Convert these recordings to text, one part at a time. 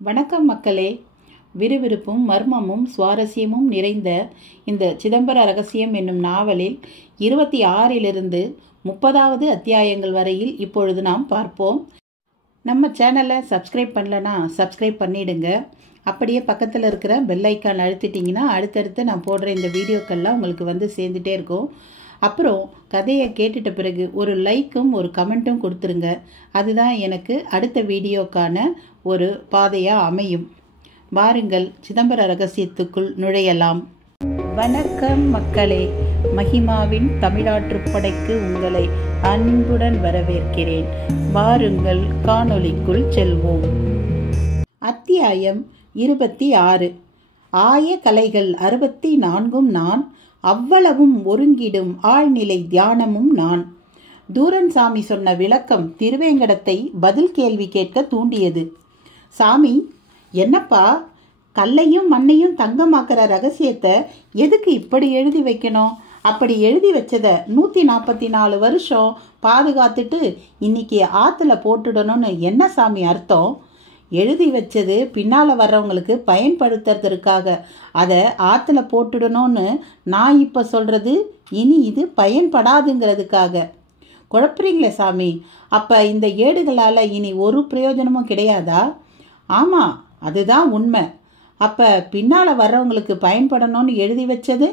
வணக்கம் மக்களே. விறுவிறுப்பும் மர்மமும் சுவாரஸ்யமும் நிறைந்த இந்த சிதம்பர ரகசியம் என்னும் நாவலில் 26 30வது அத்தியாயங்கள் வரையில் இப்பொழுது நாம் பார்ப்போம். நம்ம சேனலை சப்ஸ்கிரைப் பண்ணலனா சப்ஸ்கிரைப் பண்ணிடுங்க. அப்படியே பக்கத்தில் இருக்கிற பெல் ஐக்கான் அழுத்திட்டிங்கன்னா அடுத்தடுத்து நான் போடுற இந்த வீடியோக்கள்லாம் உங்களுக்கு வந்து சேர்ந்துட்டே இருக்கும். அப்புறம் கதையை கேட்டுட்ட பிறகு ஒரு லைக்கும் ஒரு கமெண்ட்டும் கொடுத்துருங்க. அதுதான் எனக்கு அடுத்த வீடியோக்கான ஒரு பாதையாக அமையும். வாருங்கள் சிதம்பர ரகசியத்துக்குள் நுழையலாம். வணக்கம் மக்களே. மகிமாவின் தமிழாற்றுப்படைக்கு உங்களை அன்புடன் வரவேற்கிறேன். வாருங்கள் காணொளிக்குள் செல்வோம். அத்தியாயம் 26. ஆய கலைகள் 64 நான், அவ்வளவும் ஒருங்கிடும் ஆழ்நிலை தியானமும் நான். தூரன்சாமி சொன்ன விளக்கம் திருவேங்கடத்தை பதில் கேள்வி கேட்க தூண்டியது. சாமி, என்னப்பா, கல்லையும் மண்ணையும் தங்கமாக்குற ரகசியத்தை எதுக்கு இப்படி எழுதி வைக்கணும்? அப்படி எழுதி வச்சதை 144 வருஷம் பாதுகாத்துட்டு இன்னைக்கு ஆற்றுல போட்டுடணும்னு என்ன சாமி அர்த்தம்? எழுதி வச்சது பின்னால் வர்றவங்களுக்கு பயன்படுத்துறதுக்காக அதை ஆற்றுல போட்டுடணும்னு நான் இப்போ சொல்கிறது இனி இது பயன்படாதுங்கிறதுக்காக. குழப்புறீங்களே சாமி. அப்போ இந்த ஏடுகளால் இனி ஒரு பிரயோஜனமும் கிடையாதா? ஆமாம், அதுதான் உண்மை. அப்போ பின்னால் வர்றவங்களுக்கு பயன்படணும்னு எழுதி வச்சது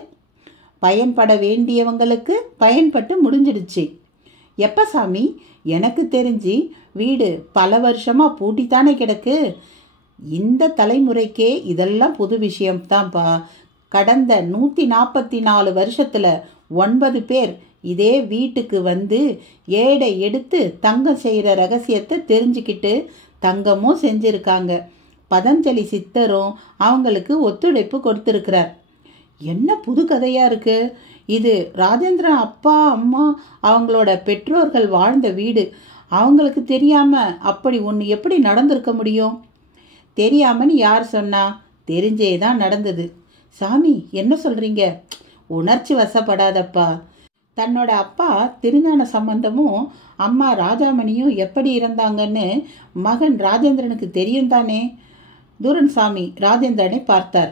பயன்பட வேண்டியவங்களுக்கு பயன்பட்டு முடிஞ்சிடுச்சு. எப்போ சாமி? எனக்கு தெரிஞ்சு வீடு பல வருஷமாக பூட்டித்தானே கிடக்கு. இந்த தலைமுறைக்கே இதெல்லாம் புது விஷயம்தான்ப்பா. கடந்த 144 வருஷத்தில் 9 பேர் இதே வீட்டுக்கு வந்து ஏடை எடுத்து தங்கம் செய்கிற ரகசியத்தை தெரிஞ்சுக்கிட்டு தங்கமும் செஞ்சுருக்காங்க. பதஞ்சலி சித்தரும் அவங்களுக்கு ஒத்துழைப்பு கொடுத்துருக்கிறார். என்ன புது கதையாக இருக்குது இது? ராஜேந்திரன் அப்பா அம்மா அவங்களோட பெற்றோர்கள் வாழ்ந்த வீடு. அவங்களுக்கு தெரியாமல் அப்படி ஒன்று எப்படி நடந்திருக்க முடியும்? தெரியாமன்னு யார் சொன்னா? தெரிஞ்சே தான் நடந்தது. சாமி, என்ன சொல்கிறீங்க? உணர்ச்சி வசப்படாதப்பா. தன்னோட அப்பா திருஞான சம்பந்தமும் அம்மா ராஜாமணியும் எப்படி இருந்தாங்கன்னு மகன் ராஜேந்திரனுக்கு தெரியும் தானே? தூரன்சாமி ராஜேந்திரனை பார்த்தார்.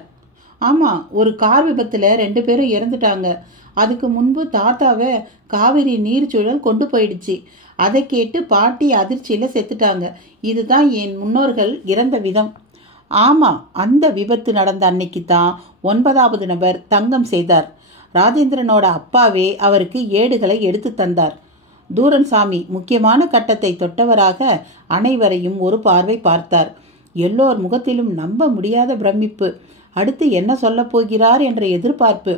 ஆமாம், ஒரு கார் விபத்தில் 2 பேரும் இறந்துட்டாங்க. அதுக்கு முன்பு தாத்தாவை காவிரி நீர்ச்சூழல் கொண்டு போயிடுச்சு. அதை கேட்டு பாட்டி அதிர்ச்சியில் செத்துட்டாங்க. இதுதான் என் முன்னோர்கள் இறந்த விதம். ஆமாம், அந்த விபத்து நடந்த அன்னைக்கு தான் 9வது நபர் தங்கம் செய்தார். ராஜேந்திரனோட அப்பாவே அவருக்கு ஏடுகளை எடுத்து தந்தார். தூரன்சாமி முக்கியமான கட்டத்தை தொட்டவராக அனைவரையும் ஒரு பார்வை பார்த்தார். எல்லோர் முகத்திலும் நம்ப முடியாத பிரமிப்பு. அடுத்து என்ன சொல்ல போகிறார் என்ற எதிர்பார்ப்பு.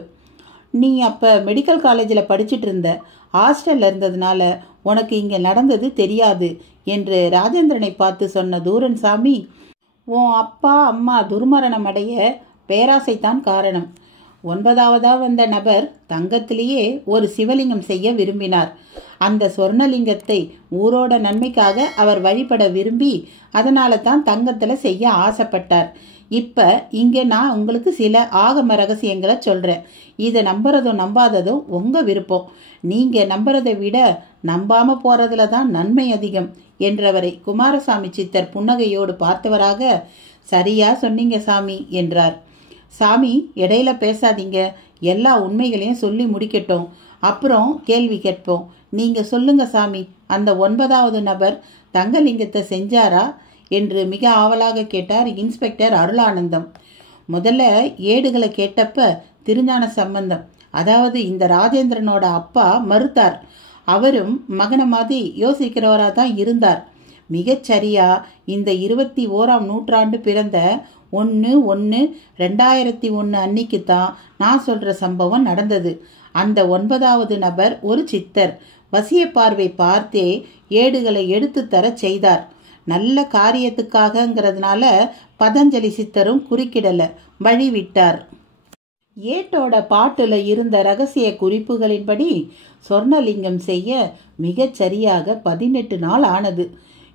நீ அப்போ மெடிக்கல் காலேஜில் படிச்சுட்டு இருந்த, ஹாஸ்டலில் இருந்ததுனால உனக்கு இங்கே நடந்தது தெரியாது என்று ராஜேந்திரனை பார்த்து சொன்ன தூரன்சாமி, உன் அப்பா அம்மா துர்மரணம் அடைய பேராசைத்தான் காரணம். 9வதாக வந்த நபர் தங்கத்திலேயே ஒரு சிவலிங்கம் செய்ய விரும்பினார். அந்த சொர்ணலிங்கத்தை ஊரோட நன்மைக்காக அவர் வழிபட விரும்பி அதனால தான் தங்கத்தில் செய்ய ஆசைப்பட்டார். இப்போ இங்கே நான் உங்களுக்கு சில ஆகம ரகசியங்களை சொல்கிறேன். இதை நம்புறதும் நம்பாததும் உங்கள் விருப்பம். நீங்கள் நம்புறதை விட நம்பாமல் போகிறதுல தான் நன்மை அதிகம் என்றவரை குமாரசாமி சித்தர் புன்னகையோடு பார்த்தவராக, சரியா சொன்னீங்க சாமி என்றார். சாமி, இடையில பேசாதீங்க. எல்லா உண்மைகளையும் சொல்லி முடிக்கட்டும், அப்புறம் கேள்வி கேட்போம். நீங்கள் சொல்லுங்க சாமி, அந்த 9வது நபர் தங்கலிங்கத்தை செஞ்சாரா என்று மிக ஆவலாக கேட்டார் இன்ஸ்பெக்டர் அருளானந்தம். முதல்ல ஏடுகளை கேட்டப்ப திருஞான சம்பந்தம், அதாவது இந்த ராஜேந்திரனோட அப்பா, மறுத்தார். அவரும் மகனை மாதிரி யோசிக்கிறவராக தான் இருந்தார். மிகச்சரியா இந்த 21ஆம் நூற்றாண்டு பிறந்த 1/1/2001 அன்னைக்கு தான் நான் சொல்கிற சம்பவம் நடந்தது. அந்த 9வது நபர் ஒரு சித்தர். வசிய பார்வை பார்த்தே ஏடுகளை எடுத்து தர செய்தார். நல்ல காரியத்துக்காகங்கிறதுனால பதஞ்சலி சித்தரும் குறுக்கிடலை, வழிவிட்டார். ஏட்டோட பாட்டுல இருந்த ரகசிய குறிப்புகளின்படி சொர்ணலிங்கம் செய்ய மிகச்சரியாக 18 நாள் ஆனது.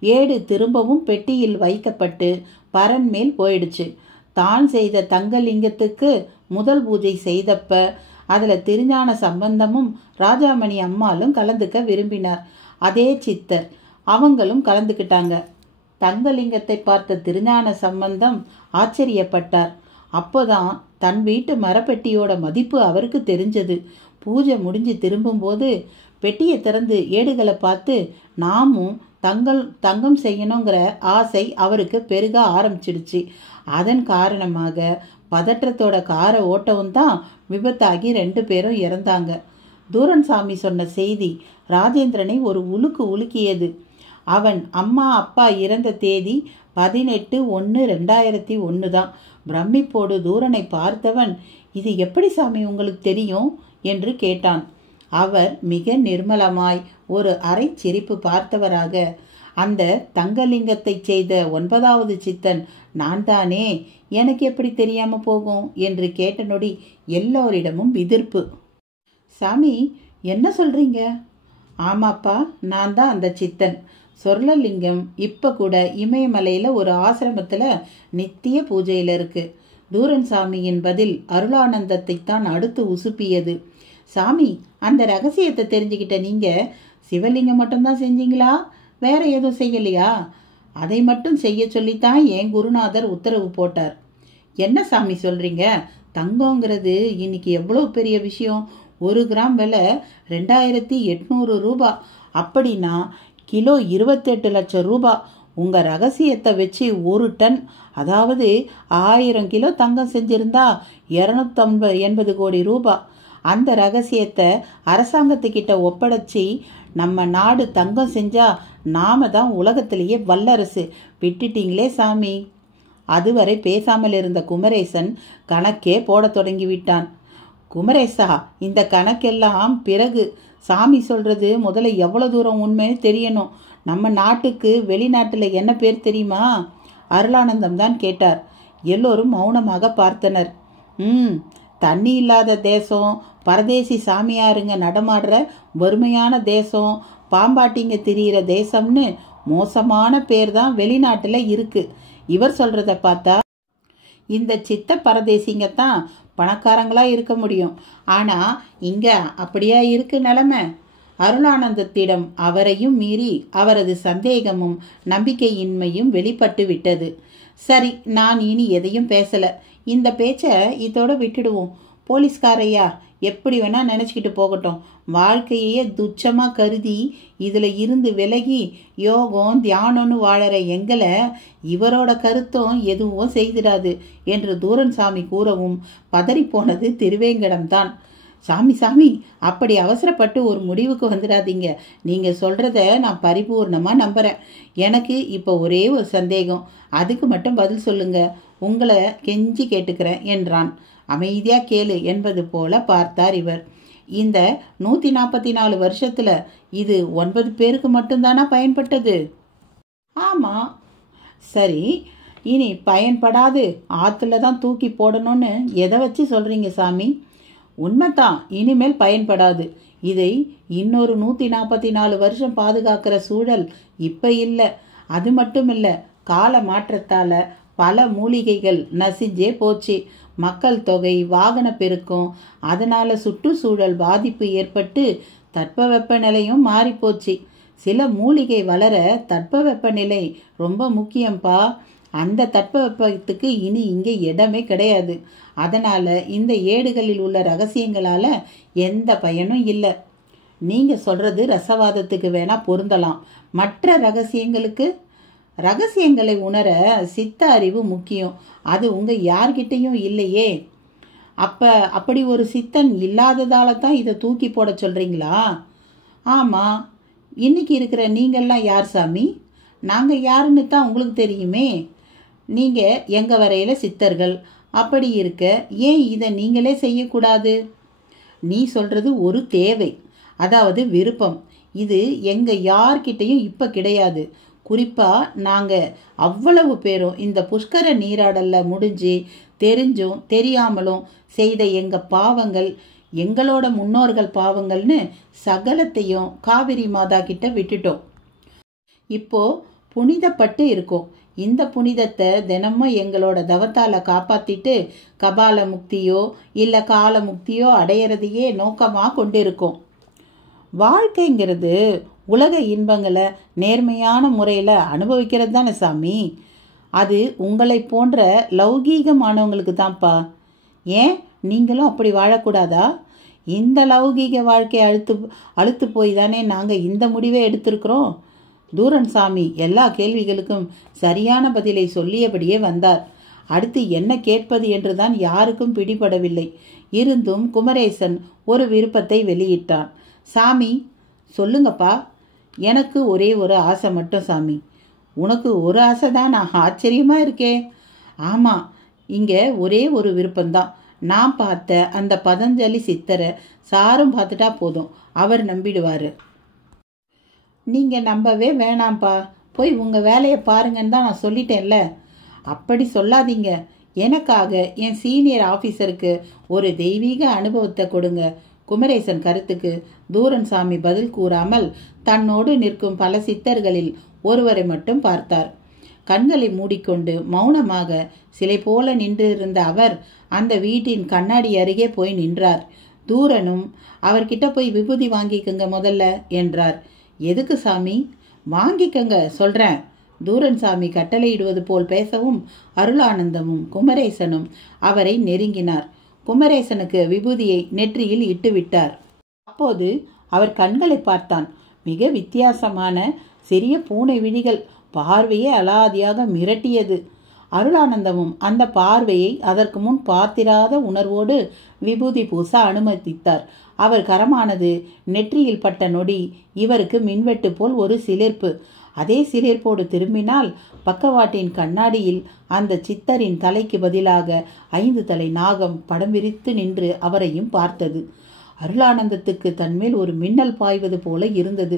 ஏடு திரும்பவும் பெட்டியில் வைக்கப்பட்டு பரன் மேல் போயிடுச்சு. தான் செய்த தங்கலிங்கத்துக்கு முதல் பூஜை செய்தப்ப அதில் திருஞான சம்பந்தமும் ராஜாமணி அம்மாளும் கலந்துக்க விரும்பினார். அதே சித்தர் அவங்களும் கலந்துக்கிட்டாங்க. தங்கலிங்கத்தை பார்த்த திருஞான சம்பந்தம் ஆச்சரியப்பட்டார். அப்போதான் தன் வீட்டு மரப்பெட்டியோட மதிப்பு அவருக்கு தெரிஞ்சது. பூஜை முடிஞ்சு திரும்பும்போது பெட்டியை திறந்து ஏடுகளை பார்த்து நாமும் தங்கம் செய்யணுங்கிற ஆசை அவருக்கு பெருக ஆரம்பிச்சிடுச்சு. அதன் காரணமாக பதற்றத்தோட காரை ஓட்டவும் தான் விபத்தாகி 2 பேரும் இறந்தாங்க. தூரன்சாமி சொன்ன செய்தி ராஜேந்திரனை ஒரு உலுக்கியது. அவன் அம்மா அப்பா இறந்த தேதி 18/1/2001 தான். பிரமிப்போடு தூரனை பார்த்தவன், இது எப்படி சாமி உங்களுக்கு தெரியும் என்று கேட்டான். அவர் மிக நிர்மலமாய் ஒரு அரை சிரிப்பு பார்த்தவராக, அந்த தங்கலிங்கத்தை செய்த 9வது சித்தன் நான் தானே, எனக்கு எப்படி தெரியாம போகும் என்று கேட்ட நொடி எல்லோரிடமும் விதிர்ப்பு. சாமி, என்ன சொல்றீங்க? ஆமாப்பா, நான் தான் அந்த சித்தன். சொர்ணலிங்கம் இப்ப கூட இமயமலையில ஒரு ஆசிரமத்துல நித்திய பூஜையில இருக்கு. தூரன்சாமியின் பதில் அருளானந்தத்தை தான் அடுத்து உசுப்பியது. சாமி, அந்த ரகசியத்தை தெரிஞ்சுக்கிட்ட நீங்க சிவலிங்கம் மட்டும்தான் செஞ்சீங்களா? வேற எதுவும் செய்யலையா? அதை மட்டும் செய்ய சொல்லித்தான் என் குருநாதர் உத்தரவு போட்டார். என்ன சாமி சொல்றீங்க? தங்கங்கிறது இன்னைக்கு எவ்வளவு பெரிய விஷயம். 1 கிராம் விலை 2800 ரூபா. அப்படின்னா கிலோ 28 லட்சம் ரூபா. உங்க ரகசியத்தை வச்சு 1 டன், அதாவது 1000 கிலோ தங்கம் செஞ்சிருந்தா 280 கோடி ரூபா. அந்த ரகசியத்தை அரசாங்கத்துக்கிட்ட ஒப்படைச்சி நம்ம நாடு தங்கம் செஞ்சா நாம தான் உலகத்திலேயே வல்லரசு. விட்டுட்டீங்களே சாமி. அதுவரை பேசாமல் இருந்த குமரேசன் கணக்கே போட தொடங்கி விட்டான். குமரேசா, இந்த கணக்கெல்லாம் பிறகு. சாமி சொல்றது முதல்ல எவ்வளவு தூரம் உண்மைன்னு தெரியணும். நம்ம நாட்டுக்கு வெளிநாட்டுல என்ன பேர் தெரியுமா? அருளானந்தம் தான் கேட்டார். எல்லோரும் மௌனமாக பார்த்தனர். தண்ணி இல்லாத தேசம், பரதேசி சாமியாருங்க நடமாடுற வறுமையான தேசம், பாம்பாட்டிங்க திரியிற தேசம்னு மோசமான பேர் தான் வெளிநாட்டுல இருக்கு. இவர் சொல்றத பார்த்தா இந்த சித்த பரதேசிங்க தான் பணக்காரங்களா இருக்க முடியும். ஆனா இங்க அப்படியா இருக்கு நிலைமை? அருளானந்தத்திடம் அவரையும் மீறி அவரது சந்தேகமும் நம்பிக்கையின்மையும் வெளிப்பட்டு விட்டது. சரி, நான் இனி எதையும் பேசல. இந்த பேச்சை இதோட விட்டுடுவோம். போலீஸ்காரையா எப்படி வேணா நினைச்சுக்கிட்டு போகட்டும். வாழ்க்கையே துச்சமா கருதி இதுல இருந்து விலகி யோகம் தியானம்னு வாழற எங்களை இவரோட கருத்தும் எதுவும் செய்திடாது என்று தூரன்சாமி கூறவும் பதறி போனது திருவேங்கடம்தான். சாமி சாமி, அப்படி அவசரப்பட்டு ஒரு முடிவுக்கு வந்துடாதீங்க. நீங்க சொல்றத நான் பரிபூர்ணமா நம்புறேன். எனக்கு இப்போ ஒரே ஒரு சந்தேகம், அதுக்கு மட்டும் பதில் சொல்லுங்க. உங்களை கெஞ்சி கேட்டுக்கிறேன் என்றான். அமைதியா கேளு என்பது போல பார்த்தார் இவர். இந்த 144 வருஷத்துல இது 9 பேருக்கு மட்டும்தானா பயன்பட்டது? ஆமா. சரி, இனி பயன்படாது ஆத்துல தான் தூக்கி போடணும்னு எதை வச்சு சொல்றீங்க சாமி? உண்மைதான், இனிமேல் பயன்படாது. இதை இன்னொரு 144 வருஷம் பாதுகாக்கிற சூழல் இப்ப இல்லை. அது மட்டும் இல்லை, கால மாற்றத்தால பல மூலிகைகள் நசிஞ்சே போச்சு. மக்கள் தொகை, வாகன பெருக்கம், அதனால சுற்றுச்சூழல் பாதிப்பு ஏற்பட்டு தட்பவெப்பநிலையும் மாறிப்போச்சு. சில மூலிகை வளர தட்பவெப்பநிலை ரொம்ப முக்கியம்பா. அந்த தட்பவெப்பத்துக்கு இனி இங்கே இடமே கிடையாது. அதனால இந்த ஏடுகளில் உள்ள ரகசியங்களால எந்த பயனும் இல்லை. நீங்க சொல்றது ரசவாதத்துக்கு வேணா பொருந்தலாம். மற்ற ரகசியங்களை உணர சித்த அறிவு முக்கியம். அது உங்க யார்கிட்டையும் இல்லையே. அப்படி ஒரு சித்தன் இல்லாததால தான் இதை தூக்கி போட சொல்றீங்களா? ஆமா. இன்னைக்கு இருக்கிற நீங்கள்லாம் யார் சாமி? நாங்க யாருன்னு தான் உங்களுக்கு தெரியுமே. நீங்க எங்க வரையில சித்தர்கள். அப்படி இருக்க ஏன் இதை நீங்களே செய்யக்கூடாது? நீ சொல்றது ஒரு தேவை, அதாவது விருப்பம். இது எங்க யார்கிட்டையும் இப்ப கிடையாது. குறிப்பா நாங்க அவ்வளவு பேரும் இந்த புஷ்கர நீராடல்ல முடிஞ்சு தெரிஞ்சும் தெரியாமலும் செய்த எங்க பாவங்கள், எங்களோட முன்னோர்கள் பாவங்கள்னு சகலத்தையும் காவிரி மாதா கிட்ட விட்டுட்டோம். இப்போ புனிதப்பட்டு இருக்கோம். இந்த புனிதத்தை தினமும் எங்களோட தவத்தால காப்பாத்திட்டு கபால முக்தியோ இல்ல கால முக்தியோ அடையறதையே நோக்கமா கொண்டிருக்கோம். வாழ்க்கைங்கிறது உலக இன்பங்களை நேர்மையான முறையில் அனுபவிக்கிறது தானே சாமி. அது உங்களை போன்ற லௌகீகமானவங்களுக்கு தான்ப்பா. ஏன் நீங்களும் அப்படி வாழக்கூடாதா? இந்த லௌகீக வாழ்க்கையை அழுத்து போய் தானே நாங்கள் இந்த முடிவை எடுத்திருக்கிறோம். தூரன் சாமி எல்லா கேள்விகளுக்கும் சரியான பதிலை சொல்லியபடியே வந்தார். அடுத்து என்ன கேட்பது என்றுதான் யாருக்கும் பிடிபடவில்லை. இருந்தும் குமரேசன் ஒரு விருப்பத்தை வெளியிட்டான். சாமி சொல்லுங்கப்பா. எனக்கு ஒரே ஒரு ஆசை மட்டும் சாமி. உனக்கு ஒரு ஆசை தான்? நான் ஆச்சரியமாக இருக்கே. ஆமாம், இங்கே ஒரே ஒரு விருப்பம்தான். நான் பார்த்த அந்த பதஞ்சலி சித்தரை சாரும் பார்த்துட்டா போதும், அவர் நம்பிடுவார். நீங்கள் நம்பவே வேணாம்ப்பா, போய் உங்கள் வேலையை பாருங்கன்னு தான் நான் சொல்லிட்டேன்ல. அப்படி சொல்லாதீங்க. எனக்காக என் சீனியர் ஆஃபீஸருக்கு ஒரு தெய்வீக அனுபவத்தை கொடுங்க. குமரேசன் கருத்துக்கு தூரன் சாமி பதில் கூறாமல் தன்னோடு நிற்கும் பல சித்தர்களில் ஒருவரை மட்டும் பார்த்தார். கண்களை மூடிக்கொண்டு மௌனமாக சிலை போல நின்றிருந்த அவர் அந்த வீட்டின் கண்ணாடி அருகே போய் நின்றார். தூரனும் அவர்கிட்ட போய் விபூதி வாங்கிக்கங்க முதல்ல என்றார். எதுக்கு சாமி? வாங்கிக்கங்க சொல்றேன். தூரன் சாமி கட்டளையிடுவது போல் பேசவும் அருளானந்தமும் குமரேசனும் அவரை நெருங்கினார். குமரேசனுக்கு விபூதியை நெற்றியில் இட்டுவிட்டார். அப்போது அவர் கண்களை பார்த்தான். மிக வித்தியாசமான சிறிய பூனை விழிகள் பார்வையே அலாதியாக மிரட்டியது. அருளானந்தமும் அந்த பார்வையை அதற்கு முன் பார்த்திராத உணர்வோடு விபூதி பூச அனுமதித்தார். அவர் கரமானது நெற்றியில் பட்ட நொடி இவருக்கு மின்வெட்டு போல் ஒரு சிலிர்ப்பு. அதே சிலிர்ப்போடு திரும்பினால் பக்கவாட்டின் கண்ணாடியில் அந்த சித்தரின் தலைக்கு பதிலாக 5 தலை நாகம் படம் விரித்து நின்று அவரையும் பார்த்தது. அருளானந்தத்துக்கு தன்மேல் ஒரு மின்னல் பாய்வது போல இருந்தது.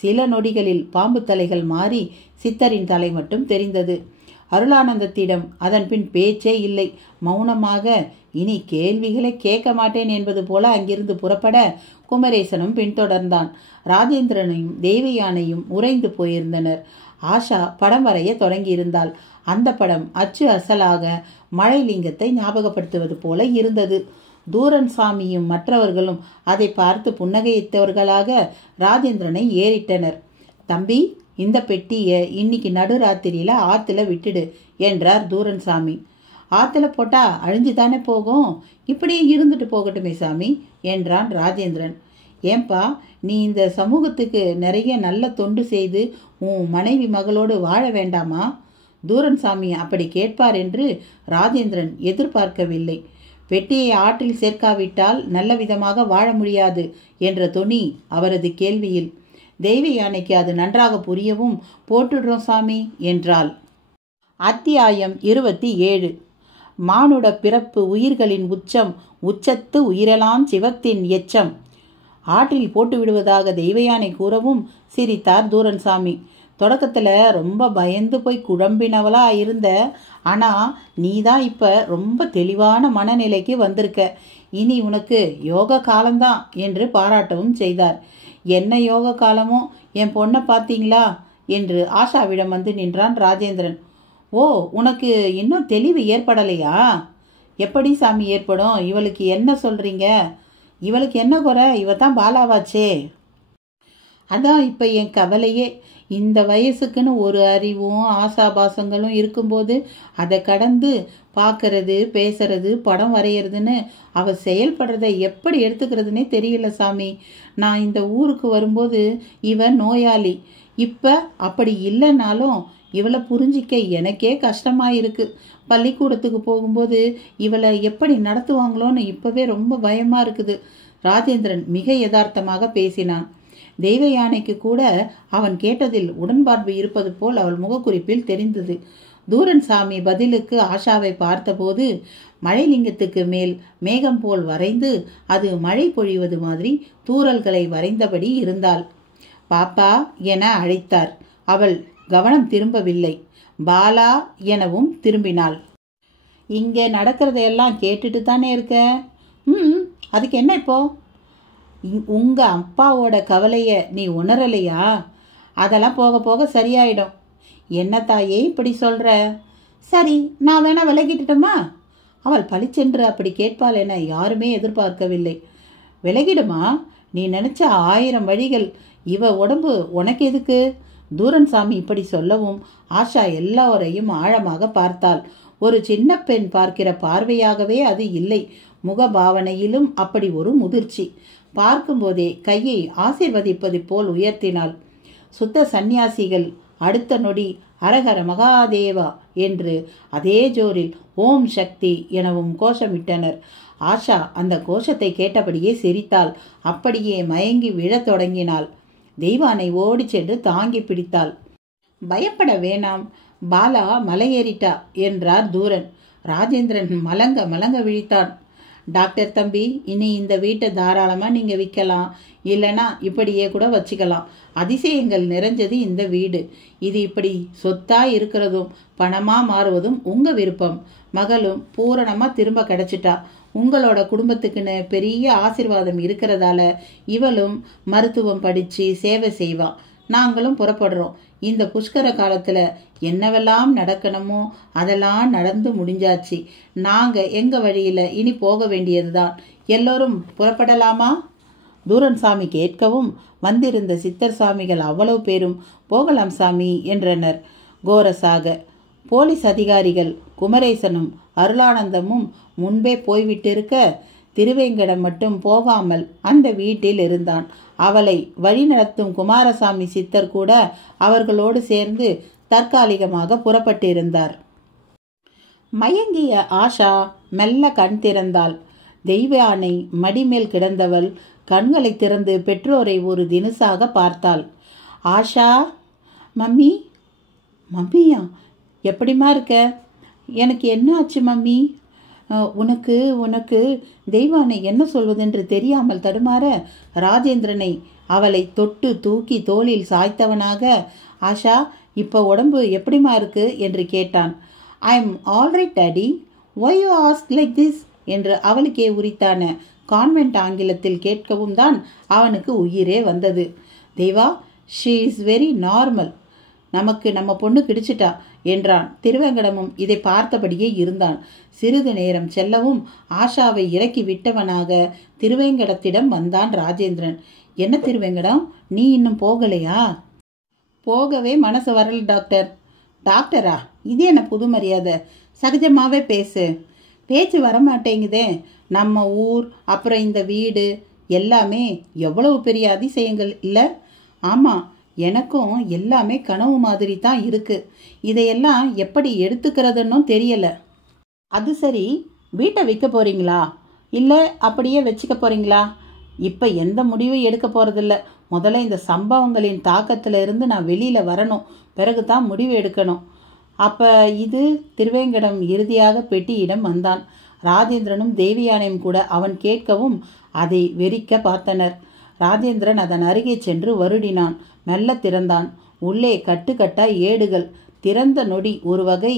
சில நொடிகளில் பாம்பு தலைகள் மாறி சித்தரின் தலை மட்டும் தெரிந்தது. அருளானந்தத்திடம் அதன் பின் பேச்சே இல்லை. மௌனமாக இனி கேள்விகளை கேட்க மாட்டேன் என்பது போல அங்கிருந்து புறப்பட குமரேசனும் பின்தொடர்ந்தான். ராஜேந்திரனையும் தேவயானையும் உறைந்து போயிருந்தனர். ஆஷா படம் வரைய தொடங்கியிருந்தாள். அந்த படம் அச்சு அசலாக மழைலிங்கத்தை ஞாபகப்படுத்துவது போல இருந்தது. தூரன் சாமியும் மற்றவர்களும் அதை பார்த்து புன்னகைத்தவர்களாக ராஜேந்திரனை ஏறிட்டனர். தம்பி, இந்த பெட்டியை இன்னைக்கு நடுராத்திரியில ஆத்துல விட்டுடு என்றார் தூரன் சாமி. ஆத்துல போட்டா அழிஞ்சுதானே போகும், இப்படியே இருந்துட்டு போகட்டுமே சாமி என்றான் ராஜேந்திரன். ஏன்பா, நீ இந்த சமூகத்துக்கு நிறைய நல்ல தொண்டு செய்து உன் மனைவி மகளோடு வாழ வேண்டாமா? தூரன் சாமி அப்படி கேட்பார் என்று ராஜேந்திரன் எதிர்பார்க்கவில்லை. பெட்டியை ஆற்றில் சேர்க்காவிட்டால் நல்ல விதமாக வாழ முடியாது என்ற தொனி அவரது கேள்வியில். தெய்வ யானைக்கு அது நன்றாக புரியவும் போட்டுடுறோம் சாமி என்றாள். அத்தியாயம் 27. மானுட பிறப்பு உயிர்களின் உச்சம், உச்சத்து உயிரெல்லாம் சிவத்தின் எச்சம். ஆற்றில் போட்டு விடுவதாக தெய்வயானை கூறவும் சிரித்தார் தூரன் சாமி. தொடக்கத்தில் ரொம்ப பயந்து போய் குழம்பினவளா இருந்த, ஆனால் நீதான் இப்போ ரொம்ப தெளிவான மனநிலைக்கு வந்திருக்க. இனி உனக்கு யோக காலம்தான் என்று பாராட்டவும் செய்தார். என்ன யோக காலமோ, என் பொண்ணை பார்த்தீங்களா என்று ஆஷாவிடம் வந்து நின்றான் ராஜேந்திரன். ஓ, உனக்கு இன்னும் தெளிவு ஏற்படலையா? எப்படி சாமி ஏற்படும்? இவளுக்கு என்ன சொல்றீங்க? இவளுக்கு என்ன குறை? இவ தான் பாலாவாச்சே. அதான் இப்போ என் கவலையே. இந்த வயசுக்குன்னு ஒரு அறிவும் ஆசாபாசங்களும் இருக்கும்போது அதை கடந்து பார்க்கறது, பேசுறது, படம் வரைகிறதுன்னு அவ செயல்படுறதை எப்படி எடுத்துக்கிறதுனே தெரியல சாமி. நான் இந்த ஊருக்கு வரும்போது இவ நோயாளி. இப்போ அப்படி இல்லைனாலும் இவளை புரிஞ்சிக்க எனக்கே கஷ்டமாயிருக்கு. பள்ளிக்கூடத்துக்கு போகும்போது இவளை எப்படி நடத்துவாங்களோன்னு இப்போவே ரொம்ப பயமாக இருக்குது. ராஜேந்திரன் மிக யதார்த்தமாக பேசினான். தெய்வ யானைக்கு கூட அவன் கேட்டதில் உடன்பார்ப்பு இருப்பது போல் அவள் முகக்குறிப்பில் தெரிந்தது. தூரன் சாமி பதிலுக்கு ஆஷாவை பார்த்தபோது மழைலிங்கத்துக்கு மேல் மேகம் போல் வரைந்து அது மழை பொழிவது மாதிரி தூறல்களை வரைந்தபடி இருந்தாள். பாப்பா என அழைத்தார். அவள் கவனம் திரும்பவில்லை. பாலா எனவும் திரும்பினாள். இங்கே நடக்கிறதையெல்லாம் கேட்டுட்டு தானே இருக்க. அதுக்கு என்ன இப்போ? உங்க அப்பாவோட கவலையை நீ உணரலையா? அதெல்லாம் போக போக சரியாயிடும். என்ன தாயே இப்படி சொல்ற? சரி, நான் வேணா விலகிட்டுட்டோமா? அவள் பளிச்சென்று அப்படி கேட்பாள் என யாருமே எதிர்பார்க்கவில்லை. விலகிடுமா? நீ நினைச்ச 1000 வழிகள் இவ உடம்பு உனக்கு எதுக்கு? தூரன்சாமி இப்படி சொல்லவும் ஆஷா எல்லோரையும் ஆழமாக பார்த்தாள். ஒரு சின்ன பெண் பார்க்கிற பார்வையாகவே அது இல்லை. முகபாவனையிலும் அப்படி ஒரு முதிர்ச்சி. பார்க்கும்போதே கையை ஆசீர்வதிப்பது போல் உயர்த்தினாள். சுத்த சந்நியாசிகள் அடுத்த நொடி அரஹர மகாதேவா என்று அதே ஜோரில் ஓம் சக்தி எனவும் கோஷமிட்டனர். ஆஷா அந்த கோஷத்தை கேட்டபடியே சிரித்தாள். அப்படியே மயங்கி விழத் தொடங்கினாள். தெய்வானை ஓடி சென்று தாங்கி பிடித்தாள். பயப்பட வேணாம், பாலா மலையேறிட்டா என்றார் தூரன். ராஜேந்திரன் மலங்க மலங்க விழித்தான். டாக்டர் தம்பி, இனி இந்த வீட்டை தாராளமா நீங்க விற்கலாம், இல்லைன்னா இப்படியே கூட வச்சுக்கலாம். அதிசயங்கள் நிறைஞ்சது இந்த வீடு. இது இப்படி சொத்தா இருக்கிறதும் பணமா மாறுவதும் உங்க விருப்பம். மகளும் பூரணமா திரும்ப கிடைச்சிட்டா. உங்களோட குடும்பத்துக்குன்னு பெரிய ஆசீர்வாதம் இருக்கிறதால இவளும் மருத்துவம் படிச்சு சேவை செய்வா. நாங்களும் புறப்படுறோம். இந்த புஷ்கர காலத்துல என்னவெல்லாம் நடக்கணுமோ அதெல்லாம் நடந்து முடிஞ்சாச்சு. நாங்க எங்க வழியில இனி போக வேண்டியதுதான். எல்லோரும் புறப்படலாமா? தூரன்சாமி கேட்கவும் வந்திருந்த சித்தர் சாமிகள் அவ்வளவு பேரும் போகலாம் சாமி என்றனர் கோரசாக. போலீஸ் அதிகாரிகள் குமரேசனும் அருளானந்தமும் முன்பே போய்விட்டிருக்க திருவேங்கடம் மட்டும் போகாமல் அந்த வீட்டில் இருந்தான். அவளை வழிநடத்தும் குமாரசாமி சித்தர் கூட அவர்களோடு சேர்ந்து தற்காலிகமாக புறப்பட்டிருந்தார். மயங்கிய ஆஷா மெல்ல கண் திறந்தாள். தெய்வானை மடிமேல் கிடந்தவள் கண்களை திறந்து பெற்றோரை ஒரு தினுசாக பார்த்தாள். ஆஷா, மம்மி. மம்மியா? எப்படிமா இருக்க? எனக்கு என்ன ஆச்சு மம்மி? உனக்கு உனக்கு தெய்வானை என்ன சொல்வதென்று தெரியாமல் தடுமாற ராஜேந்திரனை அவளை தொட்டு தூக்கி தோளில் சாய்த்தவனாக, ஆஷா, இப்போ உடம்பு எப்படிமா இருக்கு என்று கேட்டான். I am alright daddy. Why you ask like this என்று அவளுக்கே உரித்தான கான்வென்ட் ஆங்கிலத்தில் கேட்கவும் தான் அவனுக்கு உயிரே வந்தது. தெய்வா, ஷீ இஸ் வெரி நார்மல். நமக்கு நம்ம பொண்ணு கிடைச்சிட்டா என்றான். திருவேங்கடமும் இதை பார்த்தபடியே இருந்தான். சிறிது நேரம் செல்லவும் ஆஷாவை இறக்கி விட்டவனாக திருவேங்கடத்திடம் வந்தான் ராஜேந்திரன். என்ன திருவேங்கடம், நீ இன்னும் போகலையா? போகவே மனசு வரல டாக்டர். டாக்டரா? இது என்ன புது மரியாதை? சகஜமாவே பேசு. பேச்சு வரமாட்டேங்குதே. நம்ம ஊர், அப்புறம் இந்த வீடு எல்லாமே எவ்வளவு பெரிய அதிசயங்கள் இல்லை? ஆமாம், எனக்கும் எல்லாமே கனவு மாதிரி தான் இருக்கு. இதையெல்லாம் எப்படி எடுத்துக்கிறதுன்னும் தெரியல. அது சரி, வீட்டை விற்க போறீங்களா இல்லை அப்படியே வச்சுக்க போறீங்களா? இப்போ எந்த முடிவும் எடுக்க போறதில்ல. முதல்ல இந்த சம்பவங்களின் தாக்கத்துல இருந்து நான் வெளியில வரணும், பிறகு தான் முடிவு எடுக்கணும். அப்ப இது திருவேங்கடம் இறுதியாக பெட்டியிடம் வந்தான். ராஜேந்திரனும் தேவியானையும் கூட அவன் கேட்கவும் அதை வெறிக்க பார்த்தனர். ராஜேந்திரன் அதன் அருகே சென்று வருடினான். மெல்ல திறந்தான். உள்ளே கட்டுக்கட்டாய் ஏடுகள். திறந்த நொடி ஒரு வகை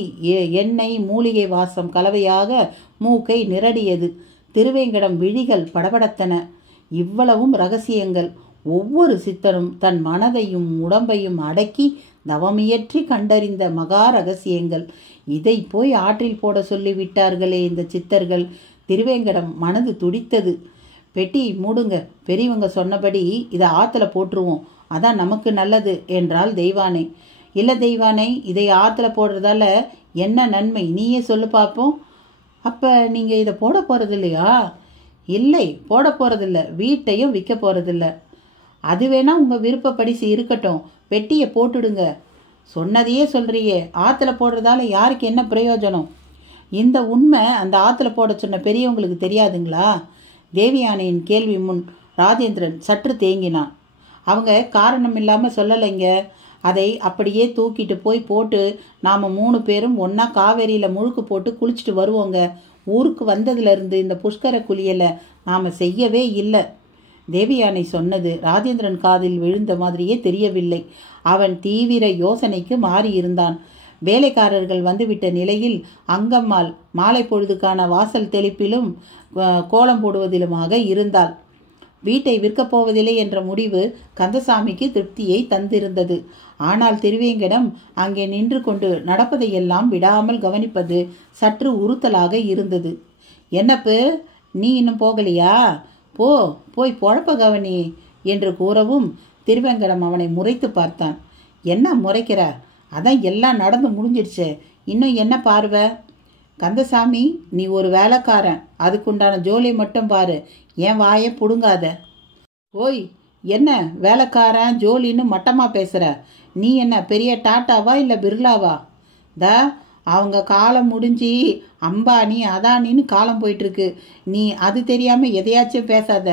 எண்ணெய் மூலிகை வாசம் கலவையாக மூக்கை நிரடியது. திருவேங்கடம் விழிகள் படபடத்தன. இவ்வளவும் ரகசியங்கள். ஒவ்வொரு சித்தரும் தன் மனதையும் உடம்பையும் அடக்கி தவமியற்றி கண்டறிந்த மகா ரகசியங்கள். இதை போய் ஆற்றில் போட சொல்லிவிட்டார்களே இந்த சித்தர்கள். திருவேங்கடம் மனது துடித்தது. பெட்டி மூடுங்க, பெரியவங்க சொன்னபடி இதை ஆத்துல போட்டுருவோம், அதான் நமக்கு நல்லது என்றாள் தெய்வானை. இல்லை தெய்வானை, இதை ஆத்துல போடுறதால என்ன நன்மை, நீயே சொல்லு பார்ப்போம். அப்போ நீங்கள் இதை போட போகிறது இல்லையா? இல்லை, போட போகிறதில்ல. வீட்டையும் விற்க போகிறதில்ல. அது வேணா உங்கள் விருப்பப்படி இருக்கட்டும், பெட்டியை போட்டுடுங்க. சொன்னதையே சொல்கிறியே, ஆற்றுல போடுறதால யாருக்கு என்ன பிரயோஜனம்? இந்த உண்மை அந்த ஆற்றுல போட சொன்ன பெரியவங்களுக்கு தெரியாதுங்களா? தேவியானையின் கேள்வி முன் ராஜேந்திரன் சற்று தேங்கினான். அவங்க காரணம் இல்லாமல் சொல்லலைங்க. அதை அப்படியே தூக்கிட்டு போய் போட்டு நாம் 3 பேரும் ஒன்றா காவேரியில் முழுக்கு போட்டு குளிச்சுட்டு வருவோங்க. ஊருக்கு வந்ததுலேருந்து இந்த புஷ்கர குளியலை நாம் செய்யவே இல்லை. தேவியானை சொன்னது ராஜேந்திரன் காதில் விழுந்த மாதிரியே தெரியவில்லை. அவன் தீவிர யோசனைக்கு மாறியிருந்தான். வேலைக்காரர்கள் வந்துவிட்ட நிலையில் அங்கம்மாள் மாலை பொழுதுக்கான வாசல் தெளிப்பிலும் கோலம் போடுவதிலுமாக இருந்தாள். வீட்டை விற்கப் போவதில்லை என்ற முடிவு கந்தசாமிக்கு திருப்தியை தந்திருந்தது. ஆனால் திருவேங்கடம் அங்கே நின்று கொண்டு நடப்பதையெல்லாம் விடாமல் கவனிப்பது சற்று உறுத்தலாக இருந்தது. என்னப்பு, நீ இன்னும் போகலையா? போய் பொழப்ப கவனி என்று கூறவும் திருவேங்கடம் அவனை முறைத்து பார்த்தான். என்ன முறைக்கிற? அதான் எல்லாம் நடந்து முடிஞ்சிடுச்சே, இன்னும் என்ன பார்வை? கந்தசாமி, நீ ஒரு வேலைக்காரன், அதுக்குண்டான ஜோலியை மட்டும் பாரு, என் வாயை புடுங்காத. ஓய், என்ன வேலைக்காரன் ஜோலின்னு மட்டமா பேசுற? நீ என்ன பெரிய டாட்டாவா இல்லை பிர்லாவா? அவங்க காலம் முடிஞ்சு அம்பானி அதானின்னு காலம் போயிட்டுருக்கு. நீ அது தெரியாமல் எதையாச்சும் பேசாத.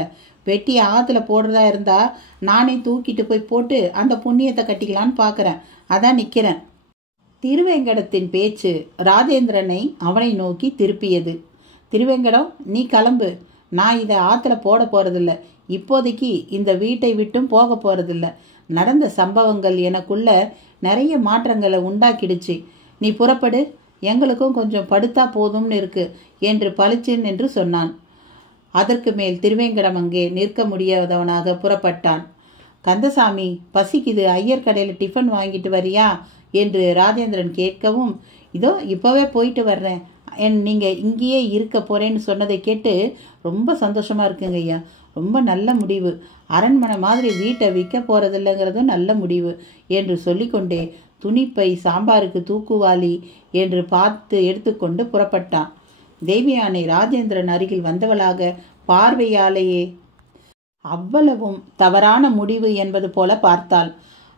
வெட்டி ஆற்றுல போடுறதா இருந்தா நானே தூக்கிட்டு போய் போட்டு அந்த புண்ணியத்தை கட்டிக்கலான்னு பார்க்குறேன். அதான் நிற்கிறேன். திருவேங்கடத்தின் பேச்சு ராஜேந்திரனை அவனை நோக்கி திருப்பியது. திருவேங்கடம், நீ கிளம்பு. நான் இதை ஆற்றுல போட போகிறதில்ல. இப்போதைக்கு இந்த வீட்டை விட்டும் போக போகிறதில்ல. நடந்த சம்பவங்கள் எனக்குள்ள நிறைய மாற்றங்களை உண்டாக்கிடுச்சு. நீ புறப்படு, எங்களுக்கும் கொஞ்சம் படுத்தா போதும்னு இருக்கு என்று பளிச்சின் என்று சொன்னான். அதற்கு மேல் திருவேங்கடம் அங்கே நிற்க முடியாதவனாக புறப்பட்டான். கந்தசாமி, பசிக்குது, ஐயர் கடையில் டிஃபன் வாங்கிட்டு வரியா என்று ராஜேந்திரன் கேட்கவும், இதோ இப்போவே போயிட்டு வர்றேன், நீங்கள் இங்கேயே இருக்க போறேன்னு சொன்னதை கேட்டு ரொம்ப சந்தோஷமா இருக்குங்க ஐயா. ரொம்ப நல்ல முடிவு. அரண்மனை மாதிரி வீட்டை விற்க போறதில்லைங்கிறதும் நல்ல முடிவு என்று சொல்லிக்கொண்டே துணிப்பை, சாம்பாருக்கு தூக்குவாளி என்று பார்த்து எடுத்துக்கொண்டு புறப்பட்டான். தேவயானை ராஜேந்திரன் அருகில் வந்தவளாக பார்வையாலேயே அவ்வளவும் தவறான முடிவு என்பது போல பார்த்தாள்.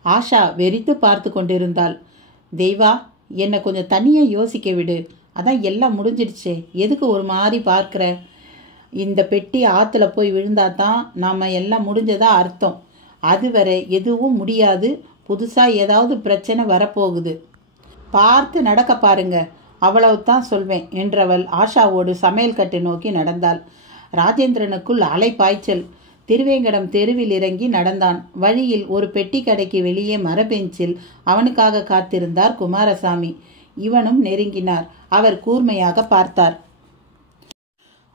ஆஷா வெறித்து பார்த்து கொண்டிருந்தாள். தெய்வா, என்னை கொஞ்சம் தனியாக யோசிக்க விடு. அதான் எல்லாம் முடிஞ்சிடுச்சே, எதுக்கு ஒரு மாதிரி பார்க்குற? இந்த பெட்டி ஆற்றுல போய் விழுந்தாதான் நாம் எல்லாம் முடிஞ்சதா அர்த்தம். அதுவரை எதுவும் முடியாது. புதுசாக ஏதாவது பிரச்சனை வரப்போகுது. பார்த்து நடக்க பாருங்க, அவ்வளவுதான் சொல்வேன் என்றவள் ஆஷாவோடு சமையல் கட்டு நோக்கி நடந்தாள். ராஜேந்திரனுக்குள் அலை பாய்ச்சல். திருவேங்கடம் தெருவில் இறங்கி நடந்தான். வழியில் ஒரு பெட்டி கடைக்கு வெளியே மரபெஞ்சில் அவனுக்காக காத்திருந்தார் குமாரசாமி. இவனும் நெருங்கினார். அவர் கூர்மையாக பார்த்தார்.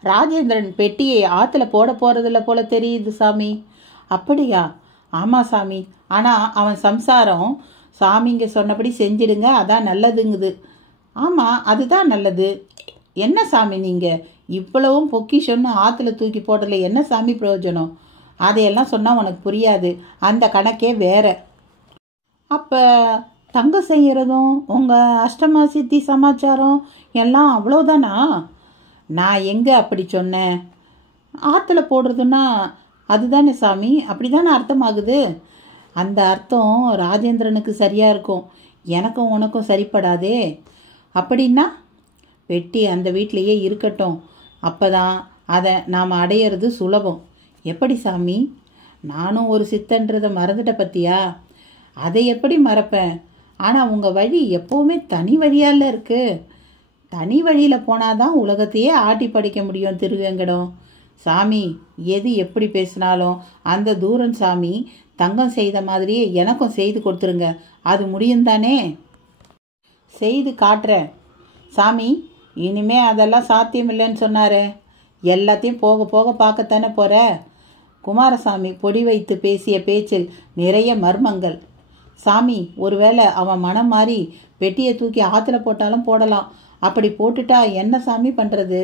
ராஜேந்திரன் பெட்டியை ஆற்றுல போட போறதில்ல போல தெரியுது சாமி. அப்படியா? ஆமா சாமி, ஆனால் அவன் சம்சாரம் சாமிங்க சொன்னபடி செஞ்சிடுங்க, அதான் நல்லதுங்குது. ஆமாம், அதுதான் நல்லது. என்ன சாமி நீங்கள் இவ்வளவும் பொக்கிஷன்னு ஆற்றுல தூக்கி போடல, என்ன சாமி பிரயோஜனம்? அதையெல்லாம் சொன்னால் உனக்கு புரியாது. அந்த கணக்கே வேற. அப்போ தங்கம் செய்கிறதும் உங்கள் அஷ்டமா சித்தி சமாச்சாரம் எல்லாம் அவ்வளோதானா? நான் எங்கே அப்படி சொன்னேன்? ஆற்றுல போடுறதுன்னா அதுதானே சாமி, அப்படி தானே அர்த்தமாகுது. அந்த அர்த்தம் ராஜேந்திரனுக்கு சரியாக இருக்கும், எனக்கும் உனக்கும் சரிப்படாதே. அப்படின்னா வெட்டி அந்த வீட்டிலையே இருக்கட்டும், அப்போதான் அதை நாம் அடையிறது சுலபம். எப்படி சாமி? நானும் ஒரு சித்தன்றதை மறந்துட்ட பத்தியா? அதை எப்படி மறப்பேன்? ஆனால் உங்கள் வழி எப்போவுமே தனி வழியால இருக்கு. தனி வழியில் போனாதான் உலகத்தையே ஆட்டி படிக்க முடியும் திருவேங்கடம். சாமி, எது எப்படி பேசினாலும் அந்த தூரன் சாமி தங்கம் செய்த மாதிரியே எனக்கும் செய்து கொடுத்துருங்க, அது முடியும் தானே? செய்து காட்டுறேன் சாமி. இனிமே அதெல்லாம் சாத்தியம் இல்லைன்னு சொன்னாரு. எல்லாத்தையும் போக போக பார்க்கத்தானே போற. குமாரசாமி பொடி வைத்து பேசிய பேச்சில் நிறைய மர்மங்கள். சாமி, ஒருவேளை அவன் மனம் மாறி பெட்டியை தூக்கி ஆற்றுல போட்டாலும் போடலாம். அப்படி போட்டுட்டா என்ன சாமி பண்ணுறது?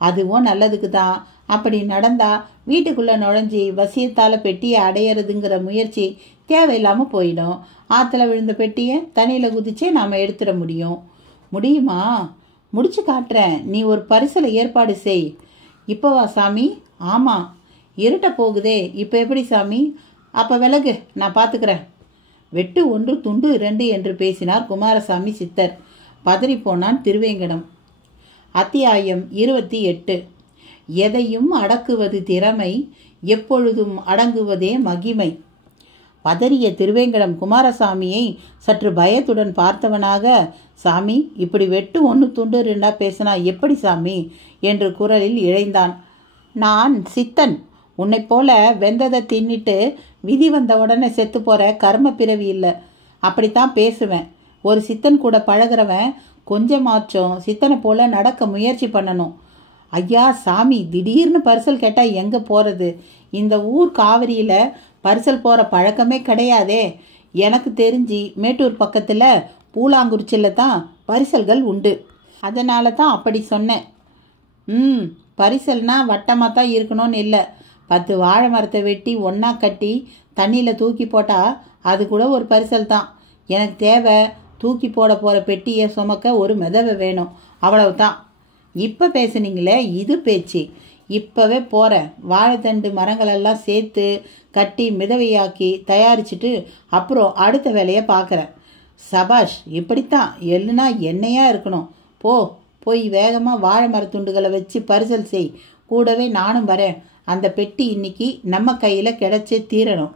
அதுவும் நல்லதுக்கு தான். அப்படி நடந்தா வீட்டுக்குள்ளே நுழைஞ்சி வசியத்தால் பெட்டியை அடையிறதுங்கிற முயற்சி தேவையில்லாமல் போயிடும். ஆற்றுல விழுந்த பெட்டியை தண்ணியில் குதிச்சே நாம் எடுத்துட முடியுமா? முடிச்சு காட்டுறேன். நீ ஒரு பரிசலை ஏற்பாடு செய். இப்போவா சாமி? ஆமாம், இருட்ட போகுதே. இப்போ எப்படி சாமி? அப்போ விலகு, நான் பார்த்துக்கிறேன். வெட்டு 1 துண்டு 2 என்று பேசினார் குமாரசாமி சித்தர். பதறிப்போனான் திருவேங்கடம். அத்தியாயம் 28. எதையும் அடக்குவது திறமை, எப்பொழுதும் அடங்குவதே மகிமை. பதறிய திருவேங்கடம் குமாரசாமியை சற்று பயத்துடன் பார்த்தவனாக, சாமி, இப்படி வெட்டு 1 துண்டு 2 பேசினா எப்படி சாமி என்று குரலில் இழைந்தான். நான் சித்தன். உன்னை போல வெந்ததை தின்னிட்டு விதி வந்த உடனே செத்து போற கர்ம பிறவி இல்லை. அப்படித்தான் பேசுவேன். ஒரு சித்தன் கூட பழகிறவன் கொஞ்சமாச்சும் சித்தனை போல நடக்க முயற்சி பண்ணணும். ஐயா சாமி, திடீர்னு பரிசல் கேட்டால் எங்கே போகிறது? இந்த ஊர் காவிரியில் பரிசல் போகிற பழக்கமே கிடையாதே. எனக்கு தெரிஞ்சு மேட்டூர் பக்கத்தில் பூலாங்குறிச்சியில் தான் பரிசல்கள் உண்டு. அதனால தான் அப்படி சொன்னேன். பரிசல்னா வட்டமாக தான் இருக்கணும்னு இல்லை, 10 வாழை மரத்தை வெட்டி ஒன்றா கட்டி தண்ணியில் தூக்கி போட்டால் அது கூட ஒரு பரிசல் தான். எனக்கு தேவை தூக்கி போட போகிற பெட்டியை சுமக்க ஒரு மிதவை வேணும், அவ்வளவுதான். இப்போ பேசுனீங்களே இது பேச்சு. இப்போவே போகிறேன். வாழைத்தண்டு மரங்களெல்லாம் சேர்த்து கட்டி மிதவையாக்கி தயாரிச்சுட்டு அப்புறம் அடுத்த வேலையை பார்க்குறேன். சபாஷ், இப்படித்தான் எல்லுனா எண்ணெயாக இருக்கணும். போய் வேகமாக வாழை மரத்துண்டுகளை வச்சு பரிசல் செய். கூடவே நானும் வரேன். அந்த பெட்டி இன்னைக்கு நம்ம கையில் கிடைச்சே தீரணும்.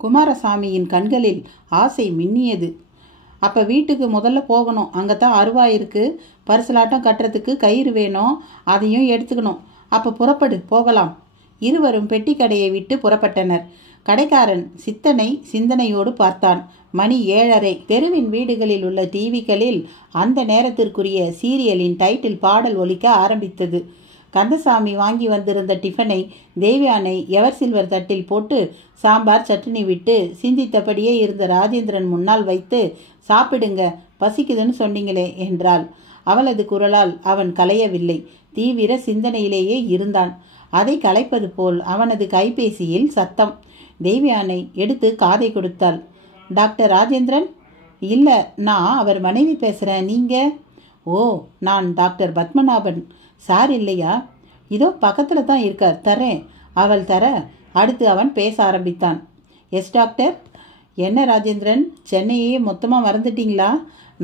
குமாரசாமியின் கண்களில் ஆசை மின்னியது. அப்போ வீட்டுக்கு முதல்ல போகணும். அங்கே தான் அருவாய் இருக்கு. பரிசலாட்டம் கட்டுறதுக்கு கயிறு வேணும், அதையும் எடுத்துக்கணும். அப்போ புறப்படு, போகலாம். இருவரும் பெட்டி கடையை விட்டு புறப்பட்டனர். கடைக்காரன் சித்தனை சிந்தனையோடு பார்த்தான். மணி 7:30. தெருவின் வீடுகளில் உள்ள டிவிகளில் அந்த நேரத்திற்குரிய சீரியலின் டைட்டில் பாடல் ஒலிக்க ஆரம்பித்தது. கந்தசாமி வாங்கி வந்திருந்த டிஃபனை தேவயானை எவர் சில்வர் தட்டில் போட்டு சாம்பார் சட்னி விட்டு சிந்தித்தபடியே இருந்த ராஜேந்திரன் முன்னால் வைத்து, சாப்பிடுங்க, பசிக்குதுன்னு சொன்னீங்களே என்றாள். அவளது குரலால் அவன் கலையவில்லை. தீவிர சிந்தனையிலேயே இருந்தான். அதை கலைப்பது போல் அவனது கைபேசியில் சத்தம். தேவயானை எடுத்து காதை கொடுத்தாள். டாக்டர் ராஜேந்திரன்? இல்லை, நான் அவர் மனைவி பேசுகிறேன். நீங்கள்? ஓ, நான் டாக்டர் பத்மநாபன். சார் இல்லையா? இதோ பக்கத்தில் தான் இருக்கார், தரேன். அவள் தர அடுத்து அவன் பேச ஆரம்பித்தான். Yes doctor. என்ன ராஜேந்திரன், சென்னையே மொத்தமாக மறந்துட்டீங்களா?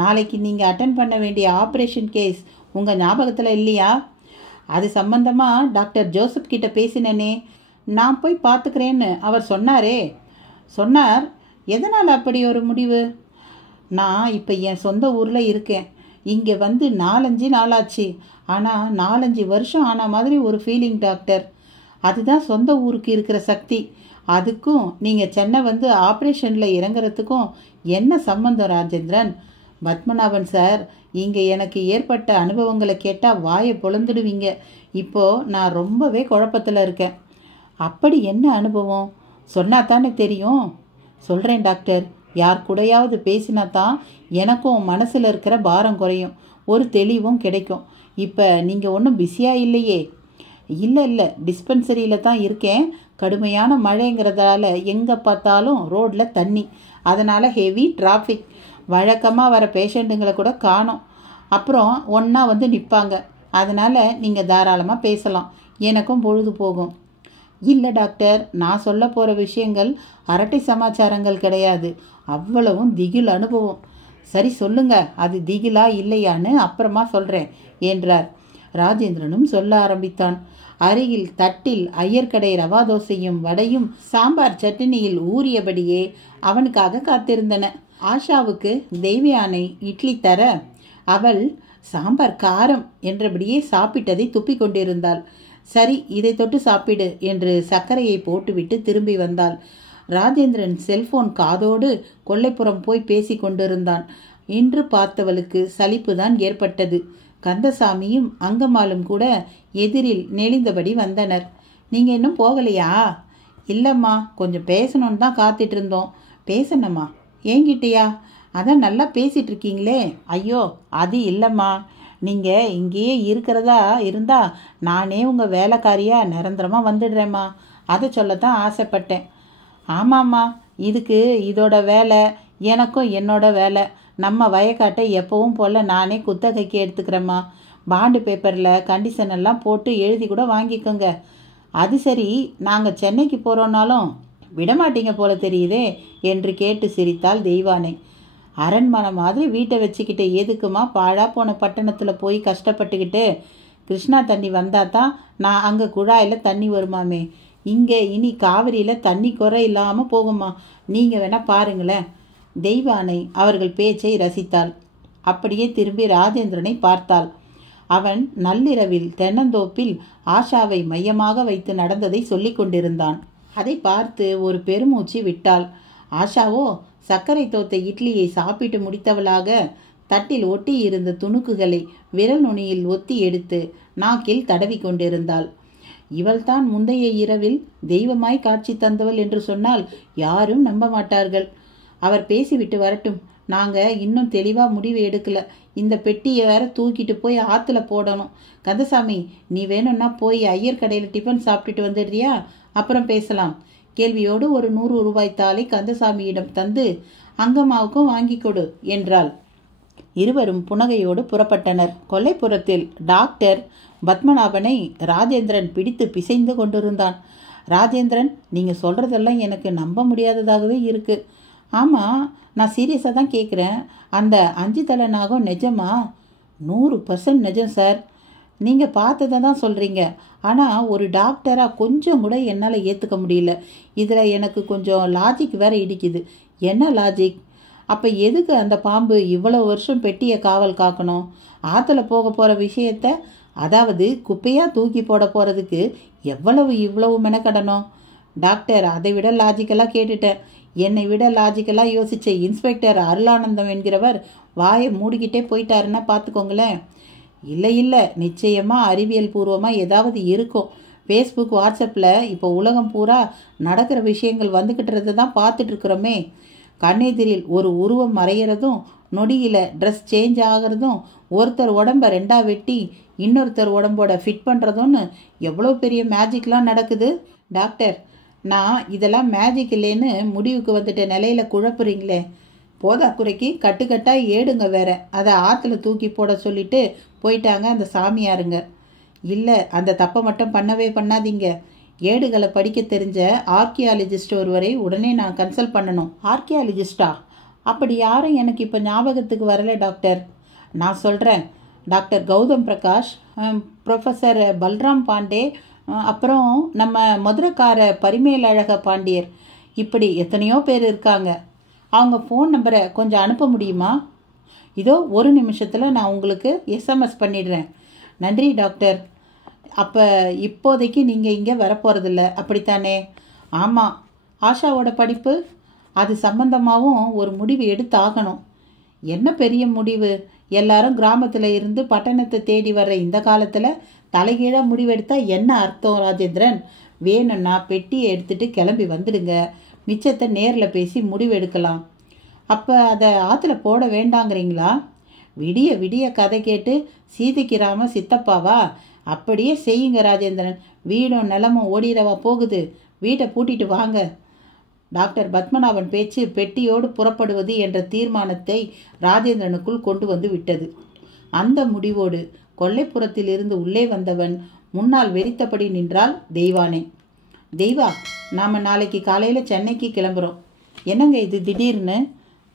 நாளைக்கு நீங்கள் அட்டன் பண்ண வேண்டிய ஆப்ரேஷன் கேஸ் உங்கள் ஞாபகத்தில் இல்லையா? அது சம்பந்தமாக டாக்டர் ஜோசப் கிட்ட பேசினேனே, நான் போய் பார்த்துக்கிறேன்னு அவர் சொன்னார். எதனால் அப்படி ஒரு முடிவு? நான் இப்போ என் சொந்த ஊரில் இருக்கேன். இங்கே வந்து 4-5 நாளாச்சு. ஆனால் 4-5 வருஷம் ஆன மாதிரி ஒரு ஃபீலிங் டாக்டர். அதுதான் சொந்த ஊருக்கு இருக்கிற சக்தி. அதுக்கும் நீங்கள் சென்னை வந்து ஆப்ரேஷனில் இறங்குறதுக்கும் என்ன சம்பந்தம் ராஜேந்திரன்? பத்மநாபன் சார், இங்கே எனக்கு ஏற்பட்ட அனுபவங்களை கேட்டால் வாயை பொழந்துடுவீங்க. இப்போது நான் ரொம்பவே குழப்பத்தில் இருக்கேன். அப்படி என்ன அனுபவம் சொன்னா தானே தெரியும். சொல்கிறேன் டாக்டர். யார் கூடயாவது பேசினா தான் எனக்கும் மனசில் இருக்கிற பாரம் குறையும், ஒரு தெளிவும் கிடைக்கும். இப்போ நீங்கள் ஒன்றும் பிஸியாக இல்லையே? இல்லை, டிஸ்பென்சரியில் தான் இருக்கேன். கடுமையான மழைங்கிறதால எங்கே பார்த்தாலும் ரோட்டில் தண்ணி, அதனால் ஹெவி டிராஃபிக். வழக்கமாக வர பேஷண்ட்டுங்களை கூட காணோம். அப்புறம் ஒன்றா வந்து நிற்பாங்க. அதனால் நீங்கள் தாராளமாக பேசலாம், எனக்கும் பொழுது போகும். இல்லை டாக்டர், நான் சொல்ல போகிற விஷயங்கள் அரட்டை சமாச்சாரங்கள் கிடையாது. அவ்வளவும் திகில் அனுபவம். சரி சொல்லுங்க, அது திகிலா இல்லையான்னு அப்புறமா சொல்கிறேன் என்றார். ராஜேந்திரனும் சொல்ல ஆரம்பித்தான். அருகில் தட்டில் ஐயர்கடை ரவா தோசையும் வடையும் சாம்பார் சட்னியில் ஊறியபடியே அவனுக்காக காத்திருந்தன. ஆஷாவுக்கு தேவயானை இட்லி தர அவள் சாம்பார் காரம் என்றபடியே சாப்பிட்டதை துப்பிக் கொண்டிருந்தாள். சரி, இதை தொட்டு சாப்பிடு என்று சர்க்கரையை போட்டுவிட்டு திரும்பி வந்தாள். ராஜேந்திரன் செல்போன் காதோடு கொல்லைப்புறம் போய் பேசி கொண்டிருந்தான். இன்று பார்த்தவளுக்கு சலிப்புதான் ஏற்பட்டது. கந்தசாமியும் அங்கம்மாளும் கூட எதிரில் நெளிந்தபடி வந்தனர். நீங்கள் இன்னும் போகலையா? இல்லைம்மா, கொஞ்சம் பேசணுன்னு தான் காத்துட்டு இருந்தோம். பேசணுமா? ஏங்கிட்டியா? அதான் நல்லா பேசிகிட்டு இருக்கீங்களே. ஐயோ, அது இல்லைம்மா. நீங்கள் இங்கேயே இருக்கிறதா இருந்தால் நானே உங்கள் வேலைக்காரியாக நிரந்தரமாக வந்துடுறேம்மா. அதை சொல்லத்தான் ஆசைப்பட்டேன். ஆமாம்மா, இதுக்கு இதோட வேலை, எனக்கும் என்னோட வேலை. நம்ம வயக்காட்டை எப்பவும் போல் நானே குத்தகைக்கு எடுத்துக்கிறேம்மா. பாண்டு பேப்பரில் கண்டிஷன் எல்லாம் போட்டு எழுதி கூட வாங்கிக்கோங்க. அது சரி, நாங்கள் சென்னைக்கு போகிறோன்னாலும் விடமாட்டீங்க போல தெரியுதே என்று கேட்டு சிரித்தாள் தெய்வானை. அரண்மனை மாதிரி வீட்டை வச்சுக்கிட்டு எதுக்குமா பாழா போன பட்டணத்தில் போய் கஷ்டப்பட்டுக்கிட்டு? கிருஷ்ணா தண்ணி வந்தால் தான் நான் அங்கே குழாயில் தண்ணி வருமாமே. இங்கே இனி காவிரியில் தண்ணி குறை இல்லாமல் போகுமா? நீங்கள் வேணால் பாருங்களேன். தெய்வானை அவர்கள் பேச்சை ரசித்தாள். அப்படியே திரும்பி ராஜேந்திரனை பார்த்தாள். அவன் நள்ளிரவில் தென்னந்தோப்பில் ஆஷாவை மையமாக வைத்து நடந்ததை சொல்லி கொண்டிருந்தான். அதை பார்த்து ஒரு பெருமூச்சு விட்டாள். ஆஷாவோ சர்க்கரை தோத்த இட்லியை சாப்பிட்டு முடித்தவளாக தட்டில் ஒட்டி இருந்த துணுக்குகளை விரல் நுனியில் ஒத்தி எடுத்து நாக்கில் தடவி கொண்டிருந்தாள். இவள்தான் முந்தைய இரவில் தெய்வமாய் காட்சி தந்தவள் என்று சொன்னால் யாரும் நம்ப மாட்டார்கள். அவர் பேசிவிட்டு வரட்டும், நாங்கள் இன்னும் தெளிவாக முடிவு எடுக்கல. இந்த பெட்டியை வேற தூக்கிட்டு போய் ஆற்றுல போடணும். கந்தசாமி, நீ வேணும்னா போய் ஐயர் கடையில் டிஃபன் சாப்பிட்டுட்டு வந்துடுறியா? அப்புறம் பேசலாம். கேள்வியோடு ஒரு 100 ரூபாய் தாளை கந்தசாமியிடம் தந்து அங்கம்மாவுக்கும் வாங்கி கொடு என்றாள். இருவரும் புனகையோடு புறப்பட்டனர். கொல்லைப்புறத்தில் டாக்டர் பத்மநாபனை ராஜேந்திரன் பிடித்து பிசைந்து கொண்டிருந்தான். ராஜேந்திரன், நீங்கள் சொல்கிறதெல்லாம் எனக்கு நம்ப முடியாததாகவே இருக்குது. ஆமாம், நான் சீரியஸாக தான் கேட்குறேன். அந்த 5 தலை நாகம் நிஜமா? 100% நிஜம் சார். நீங்கள் பார்த்ததை தான் சொல்கிறீங்க. ஆனால் ஒரு டாக்டராக கொஞ்சம் கூட என்னால் ஏற்றுக்க முடியல. இதில் எனக்கு கொஞ்சம் லாஜிக் வேற இடிக்குது. என்ன லாஜிக்? அப்போ எதுக்கு அந்த பாம்பு இவ்வளோ வருஷம் பெட்டியை காவல் காக்கணும்? ஆற்றுல போக போகிற விஷயத்த, அதாவது குப்பையாக தூக்கி போட போகிறதுக்கு இவ்வளவு மெனக்கடணும்? டாக்டர், அதை விட லாஜிக்கலாக கேட்டுட்டேன். என்னை விட லாஜிக்கலாக யோசித்த இன்ஸ்பெக்டர் அருளானந்தம் என்கிறவர் வாயை மூடிக்கிட்டே போயிட்டாருன்னா பார்த்துக்கோங்களேன். இல்லை, நிச்சயமாக அறிவியல் பூர்வமாக ஏதாவது இருக்கும். ஃபேஸ்புக், வாட்ஸ்அப்பில் இப்போ உலகம் பூரா நடக்கிற விஷயங்கள் வந்துக்கிட்டுறது தான் பார்த்துட்ருக்குறோமே. கண்ணெதிரில் ஒரு உருவம் மறைகிறதும், நொடியில் ட்ரெஸ் சேஞ்ச் ஆகிறதும், ஒருத்தர் உடம்பை 2ஆ வெட்டி இன்னொருத்தர் உடம்போட ஃபிட் பண்ணுறதும்னு எவ்வளோ பெரிய மேஜிக்லாம் நடக்குது. டாக்டர், நான் இதெல்லாம் மேஜிக் இல்லைன்னு முடிவுக்கு வந்துட்ட நிலையில் குழப்புறீங்களே. போதாக்குறைக்கு கட்டுக்கட்டாக ஏடுங்க வேற, அதை ஆற்றுல தூக்கி போட சொல்லிட்டு போயிட்டாங்க அந்த சாமியாருங்க. இல்லை, அந்த தப்பை மட்டும் பண்ணவே பண்ணாதீங்க. ஏடுகளை படிக்க தெரிஞ்ச ஆர்கியாலஜிஸ்ட் ஒருவரை உடனே நான் கன்சல்ட் பண்ணணும். ஆர்கியாலஜிஸ்டா? அப்படி யாரும் எனக்கு இப்போ ஞாபகத்துக்கு வரல டாக்டர். நான் சொல்கிறேன். டாக்டர் கௌதம் பிரகாஷ், ப்ரொஃபஸர் பல்ராம் பாண்டே, அப்புறம் நம்ம மதுரைக்கார பரிமேலழக பாண்டியர், இப்படி எத்தனையோ பேர் இருக்காங்க. அவங்க ஃபோன் நம்பரை கொஞ்சம் அனுப்ப முடியுமா? இதோ ஒரு நிமிஷத்தில் நான் உங்களுக்கு எஸ்எம்எஸ் பண்ணிடுறேன். நன்றி டாக்டர். அப்போ இப்போதைக்கு நீங்கள் இங்கே வரப்போகிறதில்ல, அப்படித்தானே? ஆமாம். ஆஷாவோட படிப்பு, அது சம்பந்தமாகவும் ஒரு முடிவு எடுத்தாகணும். என்ன பெரிய முடிவு? எல்லாரும் கிராமத்தில் இருந்து பட்டணத்தை தேடி வர்ற இந்த காலத்தில் தலைகீழாக முடிவெடுத்தா என்ன அர்த்தம் ராஜேந்திரன்? வேணும்னா பெட்டியை எடுத்துகிட்டு கிளம்பி வந்துடுங்க. மிச்சத்தை நேரில் பேசி முடிவெடுக்கலாம். அப்போ அதை ஆற்றுல போட வேண்டாங்கிறீங்களா? விடிய விடிய கதை கேட்டு சீதைக்கு ராம சித்தப்பாவா? அப்படியே செய்யுங்க ராஜேந்திரன். வீடும் நிலமும் ஓடிரவா போகுது? வீட்டை பூட்டிட்டு வாங்க. டாக்டர் பத்மநாபன் பேச்சு பெட்டியோடு புறப்படுவது என்ற தீர்மானத்தை ராஜேந்திரனுக்குள் கொண்டு வந்து விட்டது. அந்த முடிவோடு கொல்லைப்புறத்தில் இருந்து உள்ளே வந்தவன் முன்னால் வெறித்தபடி நின்றாள் தெய்வானை. தெய்வா, நாம் நாளைக்கு காலையில் சென்னைக்கு கிளம்புறோம். என்னங்க இது திடீர்னு?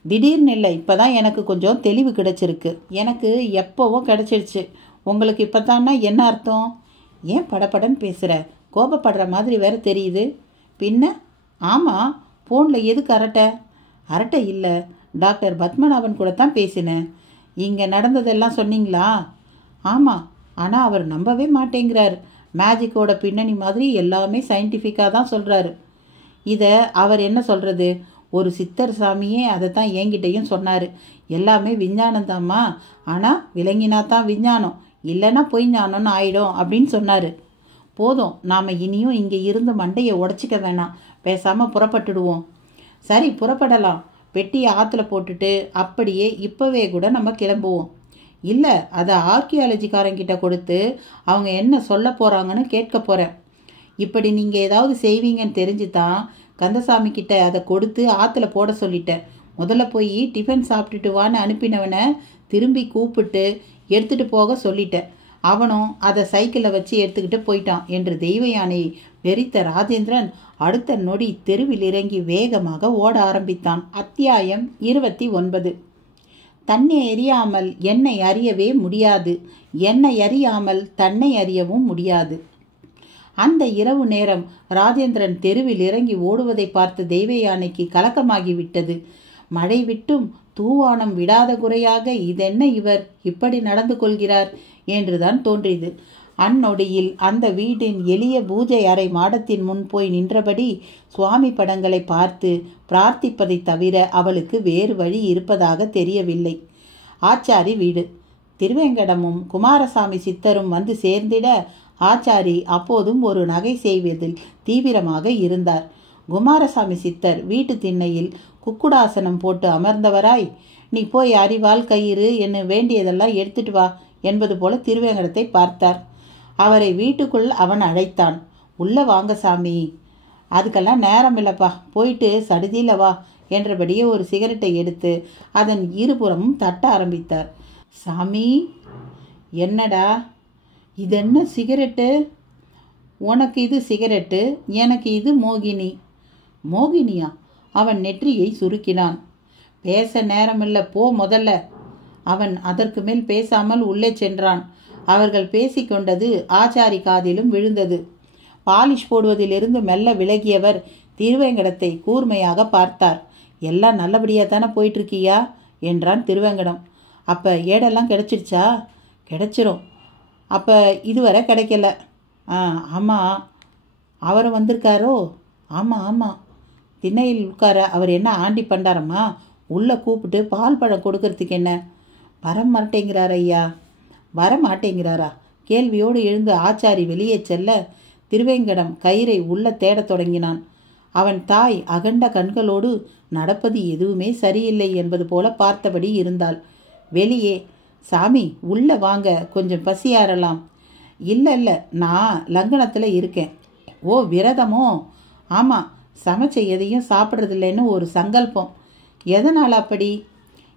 திடீர்னு இல்லை, இப்போ தான் எனக்கு கொஞ்சம் தெளிவு கிடைச்சிருக்கு. எனக்கு எப்போவோ கிடைச்சிருச்சு. உங்களுக்கு இப்போ தான்னா என்ன அர்த்தம்? ஏன் படப்படன்னு பேசுகிற? கோபப்படுற மாதிரி வேற தெரியுது. பின்ன? ஆமாம், ஃபோனில் எதுக்கு அரட்டை? அரட்டை இல்லை, டாக்டர் பத்மநாபன் கூட தான் பேசினேன். இங்கே நடந்ததெல்லாம் சொன்னீங்களா? ஆமாம், ஆனால் அவர் நம்பவே மாட்டேங்கிறார். மேஜிக்கோட பின்னணி மாதிரி எல்லாமே சயின்டிஃபிக்காக தான் சொல்கிறாரு. இதை அவர் என்ன சொல்கிறது? ஒரு சித்தர் சாமியே அதை தான் என்கிட்டையும் சொன்னார். எல்லாமே விஞ்ஞானந்தாம்மா, ஆனால் விளங்கினா தான் விஞ்ஞானம், இல்லைன்னா பொய் ஞானம்னு ஆயிடும் அப்படின்னு சொன்னார். போதும், நாம் இனியும் இங்கே இருந்து மண்டையை உடச்சிக்க வேணாம். பேசாமல் புறப்பட்டுடுவோம். சரி, புறப்படலாம். பெட்டியை ஆற்றுல போட்டுட்டு அப்படியே இப்போவே கூட நம்ம கிளம்புவோம். இல்லை, அதை ஆர்கியாலஜிக்காரங்கிட்ட கொடுத்து அவங்க என்ன சொல்ல போகிறாங்கன்னு கேட்க போகிறேன். இப்படி நீங்கள் ஏதாவது செய்வீங்கன்னு தெரிஞ்சு தான் கந்தசாமி கிட்ட அதை கொடுத்து ஆற்றுல போட சொல்லிட்டேன். முதல்ல போய் டிஃபன் சாப்பிட்டுட்டு வான்னு அனுப்பினவனை திரும்பி கூப்பிட்டு எடுத்துகிட்டு போக சொல்லிட்டேன். அவனும் அதை சைக்கிளில் வச்சு எடுத்துக்கிட்டு போயிட்டான் என்று தெய்வ யானை வெறித்த ராஜேந்திரன் அடுத்த நொடி தெருவில் இறங்கி வேகமாக ஓட ஆரம்பித்தான். அத்தியாயம் 29. தன்னை அறியாமல் என்னை அறியவே முடியாது, என்னை அறியாமல் தன்னை அறியவும் முடியாது. அந்த இரவு நேரம் ராஜேந்திரன் தெருவில் இறங்கி ஓடுவதை பார்த்து தெய்வ யானைக்கு கலக்கமாகிவிட்டது. மழை விட்டும் தூவானம் விடாத குறையாக இதென்ன இவர் இப்படி நடந்து கொள்கிறார் என்றுதான் தோன்றியது. அந்நொடியில் அந்த வீட்டின் எளிய பூஜை அறை மாடத்தின் முன் போய் நின்றபடி சுவாமி படங்களை பார்த்து பிரார்த்திப்பதை தவிர அவளுக்கு வேறு வழி இருப்பதாக தெரியவில்லை. ஆச்சாரி வீடு. திருவேங்கடமும் குமாரசாமி சித்தரும் வந்து சேர்ந்திட ஆச்சாரி அப்போதும் ஒரு நகை செய்வதில் தீவிரமாக இருந்தார். குமாரசாமி சித்தர் வீட்டு திண்ணையில் குக்குடாசனம் போட்டு அமர்ந்தவராய் நீ போய் அரிவாள் கயிறு என்ன வேண்டியதெல்லாம் எடுத்துட்டு வா என்பது போல திருவேங்கடத்தை பார்த்தார். அவரை வீட்டுக்குள் அவன் அழைத்தான். உள்ள வாங்க சாமி. அதுக்கெல்லாம் நேரம் இல்லப்பா, போயிட்டு சடுதியில் வா என்றபடியே ஒரு சிகரெட்டை எடுத்து அதன் இருபுறமும் தட்ட ஆரம்பித்தார். சாமி, என்னடா இது? என்ன சிகரெட்டு? உனக்கு இது சிகரெட்டு, எனக்கு இது மோகினி. மோகினியா? அவன் நெற்றியை சுருக்கினான். பேச நேரமில்ல, போ முதல்ல. அவன் அதற்கு மேல் பேசாமல் உள்ளே சென்றான். அவர்கள் பேசிக்கொண்டது ஆச்சாரி காதிலும் விழுந்தது. பாலிஷ் போடுவதிலிருந்து மெல்ல விலகியவர் திருவேங்கடத்தை கூர்மையாக பார்த்தார். எல்லாம் நல்லபடியாக தானே போயிட்டுருக்கியா என்றான் திருவேங்கடம். அப்போ ஏடெல்லாம் கிடைச்சிடுச்சா? கிடைச்சிரும். அப்போ இதுவரை கிடைக்கல. ஆமாம். அவர் வந்திருக்காரோ? ஆமாம் ஆமாம். திண்ணையில் உட்கார அவர் என்ன ஆண்டி பண்டாரம்மா? உள்ளே கூப்பிட்டு பால் பழம் கொடுக்கறதுக்கு என்ன? வரமாட்டேங்கிறார் ஐயா. வரமாட்டேங்கிறாரா? கேள்வியோடு எழுந்து ஆச்சாரி வெளியே செல்ல திருவேங்கடம் கயிறை உள்ள தேடத் தொடங்கினான். அவன் தாய் அகண்ட கண்களோடு நடப்பது எதுவுமே சரியில்லை என்பது போல பார்த்தபடி இருந்தாள். வெளியே, சாமி உள்ள வாங்க, கொஞ்சம் பசியாறலாம். இல்லை இல்லை, நான் லங்கனத்தில் இருக்கேன். ஓ, விரதமோ? ஆமாம், சமைச்ச எதையும் சாப்பிட்றதில்லைன்னு ஒரு சங்கல்பம். எதனால் அப்படி?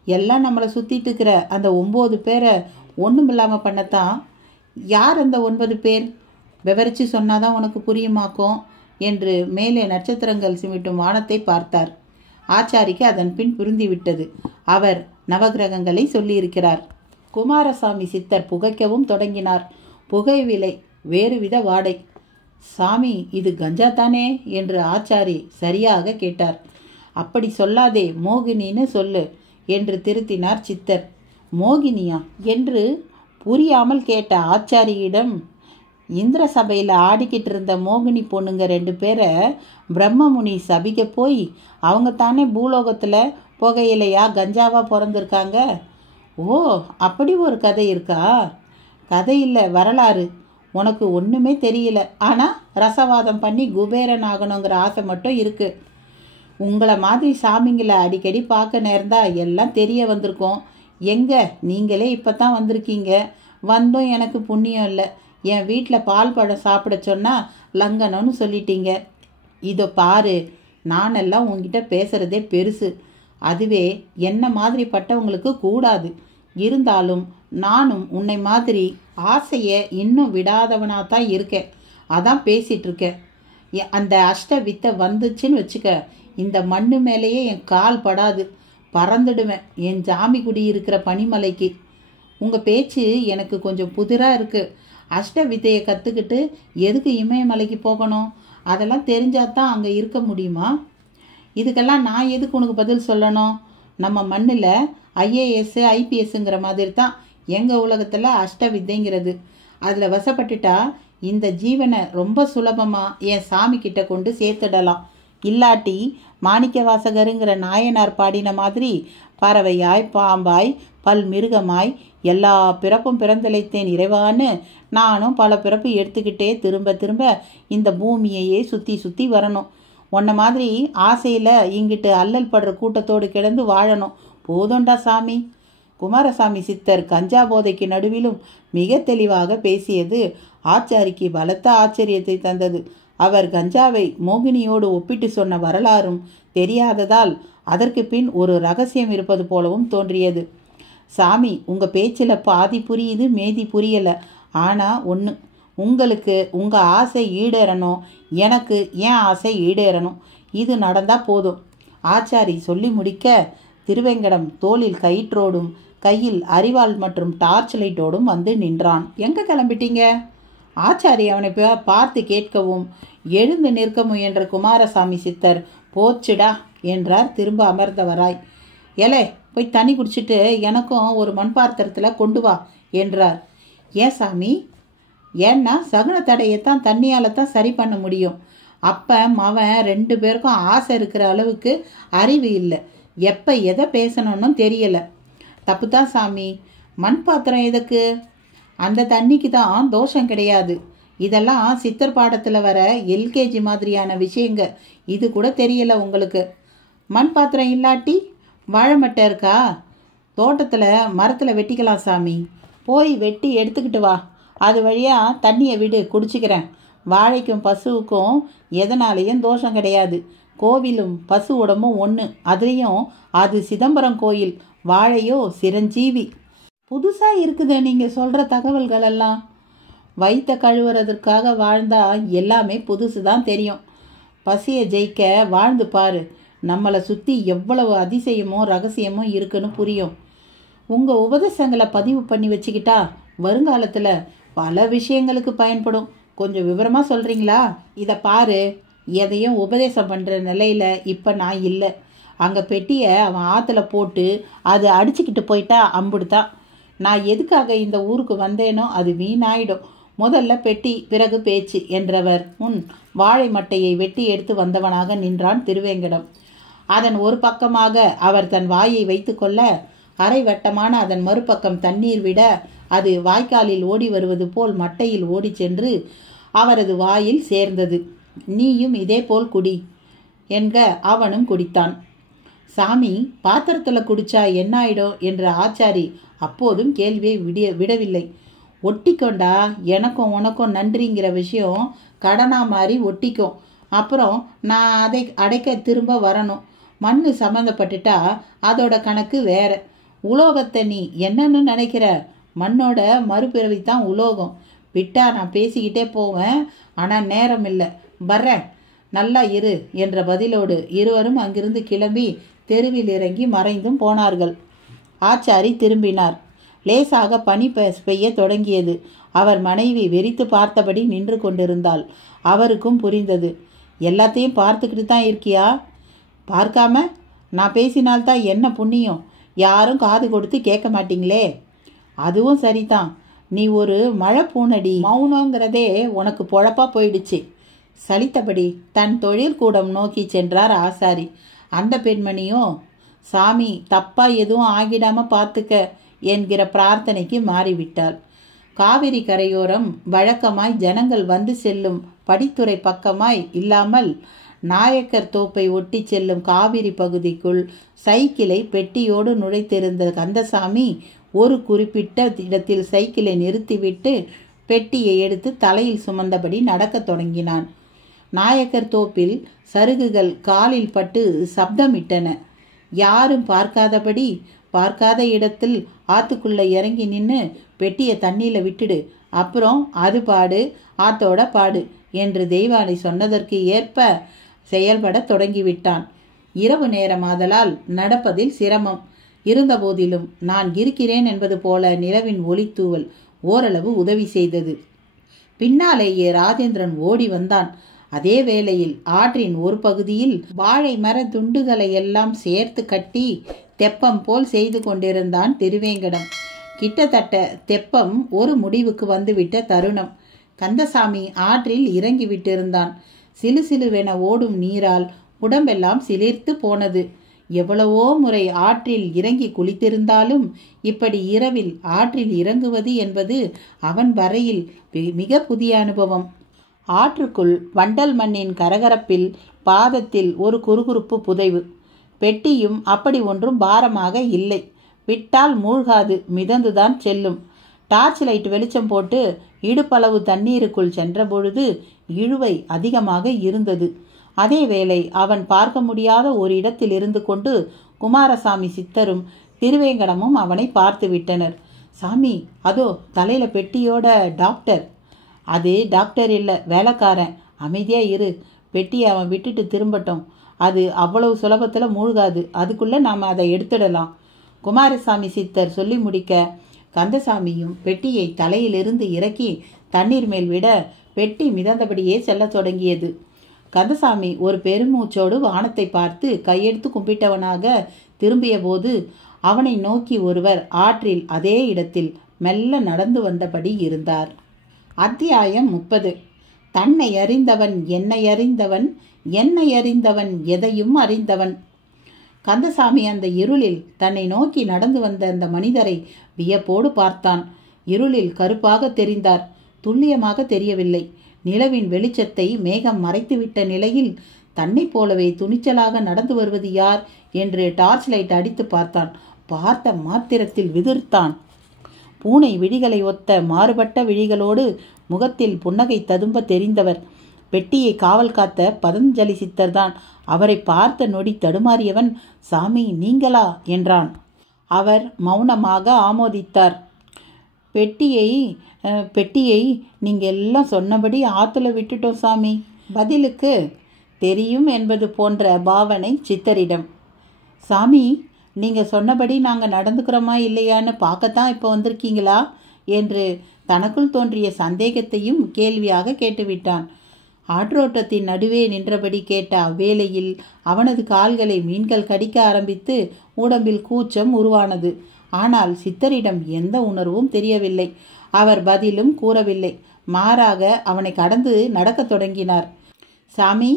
எல்லாம் நம்மளை சுற்றிட்டு இருக்கிற அந்த 9 பேரை ஒன்றும் இல்லாமல் பண்ணத்தான். யார் அந்த 9 பேர்? விவரித்து சொன்னாதான் உனக்கு புரியுமாக்கும் என்று மேலே நட்சத்திரங்கள் சிமிட்டும் வானத்தை பார்த்தார். ஆச்சாரிக்கு அதன் பின் புரிந்துவிட்டது. அவர் நவகிரகங்களை சொல்லியிருக்கிறார். குமாரசாமி சித்தர் புகைக்கவும் தொடங்கினார். புகைவிலை வேறுவித வாடை. சாமி, இது கஞ்சா தானே என்று ஆச்சாரி சரியாக கேட்டார். அப்படி சொல்லாதே, மோகினின்னு சொல்லு என்று திருத்தினார் சித்தர். மோகினியா என்று புரியாமல் கேட்ட ஆச்சாரியிடம், இந்திர சபையில் ஆடிக்கிட்டு இருந்த மோகினி பொண்ணுங்க 2 பேரை பிரம்மமுனி சபிக்க போய் அவங்க தானே பூலோகத்தில் புகையிலையா கஞ்சாவா பிறந்திருக்காங்க. ஓ, அப்படி ஒரு கதை இருக்கா? கதை இல்லை, வரலாறு. உனக்கு ஒன்றுமே தெரியல. ஆனால் ரசவாதம் பண்ணி குபேரன் ஆகணுங்கிற ஆசை மட்டும் இருக்கு. உங்களை மாதிரி சாமிங்களை அடிக்கடி பார்க்க நேர்ந்தா எல்லாம் தெரிய வந்திருக்கோம். எங்கே நீங்களே இப்போ தான் வந்திருக்கீங்க. வந்தும் எனக்கு புண்ணியம் இல்லை. என் வீட்டில் பால் பழம் சாப்பிட சொன்னால் லங்கனம்னு சொல்லிட்டீங்க. இதோ பாரு, நானெல்லாம் உங்ககிட்ட பேசுகிறதே பெருசு. அதுவே என்ன மாதிரி பட்டவங்களுக்கு கூடாது. இருந்தாலும் நானும் உன்னை மாதிரி ஆசையை இன்னும் விடாதவனாக தான் இருக்கேன். அதான் பேசிகிட்டு இருக்கேன். அந்த அஷ்ட வித்தை வந்துச்சுன்னு வச்சுக்க, இந்த மண்ணு மேலேயே என் கால் படாது, பறந்துடுவேன் என் ஜாமி குடி இருக்கிற பனிமலைக்கு. உங்கள் பேச்சு எனக்கு கொஞ்சம் புதிராக இருக்குது. அஷ்ட வித்தையை கற்றுக்கிட்டு எதுக்கு இமயமலைக்கு போகணும்? அதெல்லாம் தெரிஞ்சாதான் அங்கே இருக்க முடியுமா? இதுக்கெல்லாம் நான் எதுக்கு உனக்கு பதில் சொல்லணும்? நம்ம மண்ணில் ஐஏஎஸ் ஐபிஎஸ்ங்கிற மாதிரி தான் எங்கள் உலகத்தில் அஷ்ட வித்தைங்கிறது. அதில் வசப்பட்டுட்டா இந்த ஜீவனை ரொம்ப சுலபமாக என் சாமி கிட்ட கொண்டு சேர்த்துடலாம். இல்லாட்டி மாணிக்க வாசகருங்கிற நாயனார் பாடின மாதிரி பறவையாய் பாம்பாய் பல் மிருகமாய் எல்லா பிறப்பும் பிறந்தழைத்தேன் இறைவான்னு நானும் பல பிறப்பு எடுத்துக்கிட்டே திரும்ப திரும்ப இந்த பூமியையே சுற்றி சுற்றி வரணும். உன்ன மாதிரி ஆசையில் இங்கிட்டு அல்லல் படுற கூட்டத்தோடு கிடந்து வாழணும். போதுண்டா சாமி. குமாரசாமி சித்தர் கஞ்சா போதைக்கு நடுவிலும் மிக தெளிவாக பேசியது ஆச்சாரிக்கு பலத்த ஆச்சரியத்தை தந்தது. அவர் கஞ்சாவை மோகினியோடு ஒப்பிட்டு சொன்ன வரலாறும் தெரியாததால் அதற்கு பின் ஒரு ரகசியம் இருப்பது போலவும் தோன்றியது. சாமி, உங்கள் பேச்சில் பாதி புரியுது, மேதி புரியலை. ஆனால் ஒன்று, உங்களுக்கு உங்கள் ஆசை ஈடேறணும், எனக்கு ஏன் ஆசை ஈடேறணும். இது நடந்தால் போதும். ஆச்சாரி சொல்லி முடிக்க திருவேங்கடம் தோளில் கயிற்றோடும் கையில் அரிவாள் மற்றும் டார்ச் லைட்டோடும் வந்து நின்றான். எங்கே கிளம்பிட்டீங்க? ஆச்சாரி அவனை பார்த்து கேட்கவும் எழுந்து நிற்க முயன்ற குமாரசாமி சித்தர் போச்சுடா என்றார் திரும்ப அமர்ந்தவராய். ஏலே, போய் தண்ணி குடிச்சிட்டு எனக்கும் ஒரு மண்பாத்திரத்தில் கொண்டு வா என்றார். ஏன் சாமி? ஏன்னா சகுன தடையத்தான் தண்ணியால் தான் சரி பண்ண முடியும். அப்போ மவன் 2 பேருக்கும் ஆசை இருக்கிற அளவுக்கு அறிவு இல்லை. எப்போ எதை பேசணும்னு தெரியலை. தப்பு தான் சாமி. மண் பாத்திரம் எதுக்கு? அந்த தண்ணிக்கு தான் தோஷம் கிடையாது. இதெல்லாம் சித்தர் பாடத்தில் வர எல்கேஜி மாதிரியான விஷயங்க. இது கூட தெரியலை உங்களுக்கு. மண் பாத்திரம் இல்லாட்டி வாழைமட்டை இருக்கா? தோட்டத்தில் மரத்தில் வெட்டிக்கலாம் சாமி. போய் வெட்டி எடுத்துக்கிட்டு வா. அது வழியாக தண்ணியை விடு, குடிச்சிக்கிறேன். வாழைக்கும் பசுவுக்கும் எதனாலேயும் தோஷம் கிடையாது. கோவிலும் பசு உடம்பும் ஒன்று. அதுலேயும் அது சிதம்பரம் கோயில். வாழையோ சிரஞ்சீவி. புதுசாக இருக்குது நீங்கள் சொல்கிற தகவல்களெல்லாம். வயிற்ற கழுவுறதுக்காக வாழ்ந்தா எல்லாமே புதுசு தான் தெரியும். பசியை ஜெயிக்க வாழ்ந்து பாரு. நம்மளை சுற்றி எவ்வளவு அதிசயமும் ரகசியமும் இருக்குன்னு புரியும். உங்கள் உபதேசங்களை பதிவு பண்ணி வச்சுக்கிட்டா வருங்காலத்தில் பல விஷயங்களுக்கு பயன்படும். கொஞ்சம் விவரமாக சொல்கிறீங்களா? இதை பாரு, எதையும் உபதேசம் பண்ணுற நிலையில் இப்போ நான் இல்லை. அங்கே பெட்டியை அவன் ஆற்றுல போட்டு அது அடிச்சுக்கிட்டு போயிட்டா அம்புடுதான். நான் எதுக்காக இந்த ஊருக்கு வந்தேனோ அது வீணாயிடும். முதல்ல பெட்டி, பிறகு பேச்சு என்றவர் முன் வாழை மட்டையை வெட்டி எடுத்து வந்தவனாக நின்றான் திருவேங்கடம். அதன் ஒரு பக்கமாக அவர் தன் வாயை வைத்து கொள்ள, அரை வட்டமான அதன் மறுபக்கம் தண்ணீர் விட அது வாய்க்காலில் ஓடி வருவது போல் மட்டையில் ஓடி சென்று அவரது வாயில் சேர்ந்தது. நீயும் இதே போல் குடி என்க அவனும் குடித்தான். சாமி, பாத்திரத்தில் குடிச்சா என்னாயிடும் என்ற ஆச்சாரி அப்போதும் கேள்வியை விடவில்லை. ஒட்டிக்கொண்டா எனக்கும் உனக்கும் நன்றிங்கிற விஷயம் கடனா மாதிரி ஒட்டிக்கும். அப்புறம் நான் அதை அடைக்க திரும்ப வரணும். மண் சம்மந்தப்பட்டுட்டா அதோட கணக்கு வேற. உலோகத்தை நீ என்னன்னு நினைக்கிற? மண்ணோட மறுபிறவி தான் உலோகம். விட்டா நான் பேசிக்கிட்டே போவேன், ஆனால் நேரம் இல்லை, வர்றேன், நல்லா இரு என்ற பதிலோடு இருவரும் அங்கிருந்து கிளம்பி தெருவில் இறங்கி மறைந்தும் போனார்கள். ஆச்சாரி திரும்பினார். லேசாக பனி பெய்ய தொடங்கியது. அவர் மனைவி வெறித்து பார்த்தபடி நின்று கொண்டிருந்தாள். அவருக்கும் புரிந்தது. எல்லாத்தையும் பார்த்துக்கிட்டு தான் இருக்கியா? பார்க்காம நான் பேசினால்தான் என்ன புண்ணியம்? யாரும் காது கொடுத்து கேட்க மாட்டீங்களே. அதுவும் சரிதான். நீ ஒரு மழை பூனடி. மௌனங்கிறதே உனக்கு பொழப்பா போயிடுச்சு. சலித்தபடி தன் தொழில் கூடம் நோக்கி சென்றார் ஆசாரி. அந்த பெண்மணியும் சாமி தப்பா எதுவும் ஆகிடாம பார்த்துக்க என்கிற பிரார்த்தனைக்கு மாறிவிட்டாள். காவிரி கரையோரம் வழக்கமாய் ஜனங்கள் வந்து செல்லும் படித்துறை பக்கமாய் இல்லாமல் நாயக்கர் தோப்பை ஒட்டி செல்லும் காவிரி பகுதிக்குள் சைக்கிளை பெட்டியோடு நுழைத்திருந்த கந்தசாமி ஒரு குறிப்பிட்ட இடத்தில் சைக்கிளை நிறுத்திவிட்டு பெட்டியை எடுத்து தலையில் சுமந்தபடி நடக்கத் தொடங்கினான். நாயக்கர் தோப்பில் சருகுகள் காலில் பட்டு சப்தமிட்டன. யாரும் பார்க்காதபடி பார்க்காத இடத்தில் ஆத்துக்குள்ள இறங்கி நின்று பெட்டியை தண்ணியில விட்டுடு, அப்புறம் அது பாடு, ஆத்தோட பாடு என்று தெய்வானை சொன்னதற்கு ஏற்ப செயல்பட தொடங்கிவிட்டான். இரவு நேரமாதலால் நடப்பதில் சிரமம் இருந்தபோதிலும் நான் இருக்கிறேன் என்பது போல நிலவின் ஒளித்தூவல் ஓரளவு உதவி செய்தது. பின்னாலேயே ராஜேந்திரன் ஓடி வந்தான். அதே வேளையில் ஆற்றின் ஒரு பகுதியில் வாழை மர துண்டுகளை எல்லாம் சேர்த்து கட்டி தெப்பம் போல் செய்து கொண்டிருந்தான் திருவேங்கடம். கிட்டத்தட்ட தெப்பம் ஒரு முடிவுக்கு வந்துவிட்ட தருணம். கந்தசாமி ஆற்றில் இறங்கி விட்டிருந்தான். சிலு சிலுவென ஓடும் நீரால் உடம்பெல்லாம் சிலிர்த்து போனது. எவ்வளவோ முறை ஆற்றில் இறங்கி குளித்திருந்தாலும் இப்படி இரவில் ஆற்றில் இறங்குவது என்பது அவன் வரையில் மிக புதிய அனுபவம். ஆற்றுக்குள் வண்டல் மண்ணின் கரகரப்பில் பாதத்தில் ஒரு குறுகுறுப்பு புதைவு. பெட்டியும் அப்படி ஒன்றும் பாரமாக இல்லை. விட்டால் மூழ்காது, மிதந்துதான் செல்லும். டார்ச் லைட் வெளிச்சம் போட்டு இடுப்பளவு தண்ணீருக்குள் சென்ற பொழுது இழுவை அதிகமாக இருந்தது. அதேவேளை அவன் பார்க்க முடியாத ஒரு இடத்தில் இருந்து கொண்டு குமாரசாமி சித்தரும் திருவேங்கடமும் அவனை பார்த்து விட்டனர். சாமி, அதோ தலையில பெட்டியோட டாக்டர். அது டாக்டர் இல்லை, வேலைக்காரன். அமைதியா இரு, பெட்டியை அவன் விட்டுட்டு திரும்பட்டும். அது அவ்வளவு சுலபத்தில் மூழ்காது. அதுக்குள்ள நாம் அதை எடுத்துடலாம். குமாரசாமி சித்தர் சொல்லி முடிக்க கந்தசாமியும் பெட்டியை தலையிலிருந்து இறக்கி தண்ணீர் மேல் விட பெட்டி மிதந்தபடியே செல்ல தொடங்கியது. கந்தசாமி ஒரு பெருமூச்சோடு வானத்தை பார்த்து கையெடுத்து கும்பிட்டவனாக திரும்பிய போது அவனை நோக்கி ஒருவர் ஆற்றில் அதே இடத்தில் மெல்ல நடந்து வந்தபடி இருந்தார். அத்தியாயம் 30. தன்னை அறிந்தவன் என்னை அறிந்தவன், என்னை அறிந்தவன் எதையும் அறிந்தவன். கந்தசாமி அந்த இருளில் தன்னை நோக்கி நடந்து வந்த அந்த மனிதரை வியப்போடு பார்த்தான். இருளில் கருப்பாக தெரிந்தார், துல்லியமாக தெரியவில்லை. நிலவின் வெளிச்சத்தை மேகம் மறைத்துவிட்ட நிலையில் தன்னை போலவே துணிச்சலாக நடந்து வருவது யார் என்று டார்ச் லைட் அடித்து பார்த்தான். பார்த்த மாத்திரத்தில் விதிர்த்தான். பூனை விழிகளை ஒத்த மாறுபட்ட விழிகளோடு முகத்தில் புன்னகை ததும்ப தெரிந்தவர். பெட்டியை காவல் காத்த பதஞ்சலி சித்தர்தான். அவரை பார்த்த நொடி தடுமாறியவன், சாமி நீங்களா என்றான். அவர் மௌனமாக ஆமோதித்தார். பெட்டியை நீங்கள் எல்லாம் சொன்னபடி ஆற்றுல விட்டுட்டோம் சாமி. பதிலுக்கு தெரியும் என்பது போன்ற பாவனை சித்தரிடம். சாமி, நீங்கள் சொன்னபடி நாங்கள் நடந்துக்கிறோமா இல்லையான்னு பார்க்கத்தான் இப்போ வந்திருக்கீங்களா என்று தனக்குள் தோன்றிய சந்தேகத்தையும் கேள்வியாக கேட்டுவிட்டான். ஆற்றோட்டத்தின் நடுவே நின்றபடி கேட்ட அவ்வேளையில் அவனது கால்களை மீன்கள் கடிக்க ஆரம்பித்து உடம்பில் கூச்சம் உருவானது. ஆனால் சித்தரிடம் எந்த உணர்வும் தெரியவில்லை. அவர் பதிலும் கூறவில்லை. மாறாக அவனை கடந்து நடக்கத் தொடங்கினார். சாமி,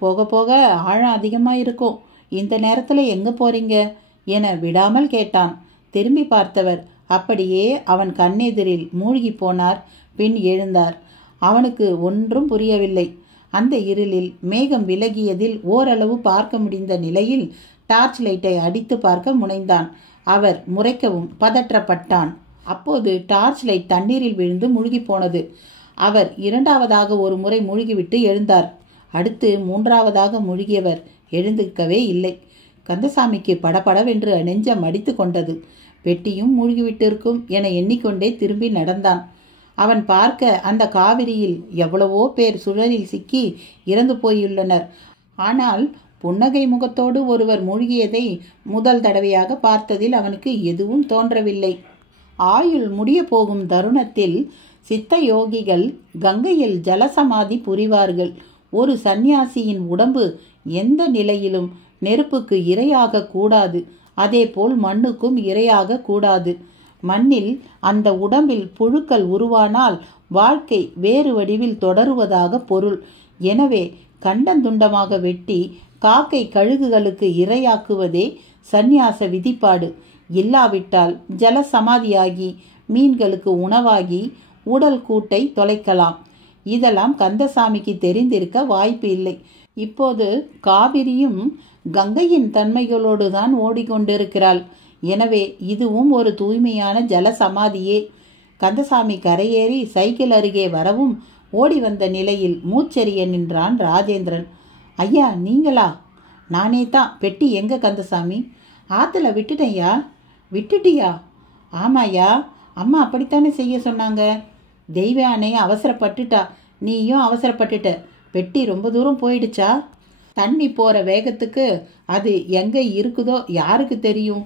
போக போக ஆழம் அதிகமாக இருக்கும், இந்த நேரத்தில் எங்கே போறீங்க என விடாமல் கேட்டான். திரும்பி பார்த்தவர் அப்படியே அவன் கண்ணெதிரில் மூழ்கி போனார். பின் எழுந்தார். அவனுக்கு ஒன்றும் புரியவில்லை. அந்த இருளில் மேகம் விலகியதில் ஓரளவு பார்க்க முடிந்த நிலையில் டார்ச் லைட்டை அடித்து பார்க்க முனைந்தான். அவர் முறைக்கவும் பதற்றப்பட்டான். அப்போது டார்ச் லைட் தண்ணீரில் விழுந்து மூழ்கி போனது. அவர் இரண்டாவதாக ஒரு முறை மூழ்கிவிட்டு எழுந்தார். அடுத்து மூன்றாவதாக மூழ்கியவர் எழுந்திருக்கவே இல்லை. கந்தசாமிக்கு படபடவென்று நெஞ்சம் அடித்து கொண்டது. பெட்டியும் மூழ்கிவிட்டிருக்கும் என எண்ணிக்கொண்டே திரும்பி நடந்தான். அவன் பார்க்க அந்த காவிரியில் எவ்வளவோ பேர் சுழலில் சிக்கி இறந்து போயுள்ளனர். ஆனால் புன்னகை முகத்தோடு ஒருவர் மூழ்கியதை முதல் தடவையாக பார்த்ததில் அவனுக்கு எதுவும் தோன்றவில்லை. ஆயுள் முடிய போகும் தருணத்தில் சித்த யோகிகள் கங்கையில் ஜலசமாதி புரிவார்கள். ஒரு சந்நியாசியின் உடம்பு எந்த நிலையிலும் நெருப்புக்கு இரையாக கூடாது. அதேபோல் மண்ணுக்கும் இரையாக கூடாது. மண்ணில் அந்த உடம்பில் புழுக்கள் உருவானால் வாழ்க்கை வேறு வடிவில் தொடருவதாக பொருள். எனவே கண்டந்துண்டமாக வெட்டி காக்கை கழுகுகளுக்கு இரையாக்குவதே சந்நியாச விதிப்பாடு. இல்லாவிட்டால் ஜலசமாதியாகி மீன்களுக்கு உணவாகி உடல் கூட்டை தொலைக்கலாம். இதெல்லாம் கந்தசாமிக்கு தெரிந்திருக்க வாய்ப்பு இல்லை. இப்போது காவிரியும் கங்கையின் தன்மைகளோடு தான் ஓடிக்கொண்டிருக்கிறாள். எனவே இதுவும் ஒரு தூய்மையான ஜலசமாதியே. கந்தசாமி கரையேறி சைக்கிள் அருகே வரவும் ஓடி வந்த நிலையில் மூச்செறிய நின்றான் ராஜேந்திரன். ஐயா, நீங்களா? நானே தான். பெட்டி எங்க கந்தசாமி? ஆற்றுல விட்டுட்டேயா. விட்டுட்டியா? ஆமாயா, அம்மா அப்படித்தானே செய்ய சொன்னாங்க. தெய்வ அன்னை அவசரப்பட்டுட்டா, நீயும் அவசரப்பட்டுட்ட. பெட்டி ரொம்ப தூரம் போயிடுச்சா? தண்ணி போகிற வேகத்துக்கு அது எங்கே இருக்குதோ யாருக்கு தெரியும்?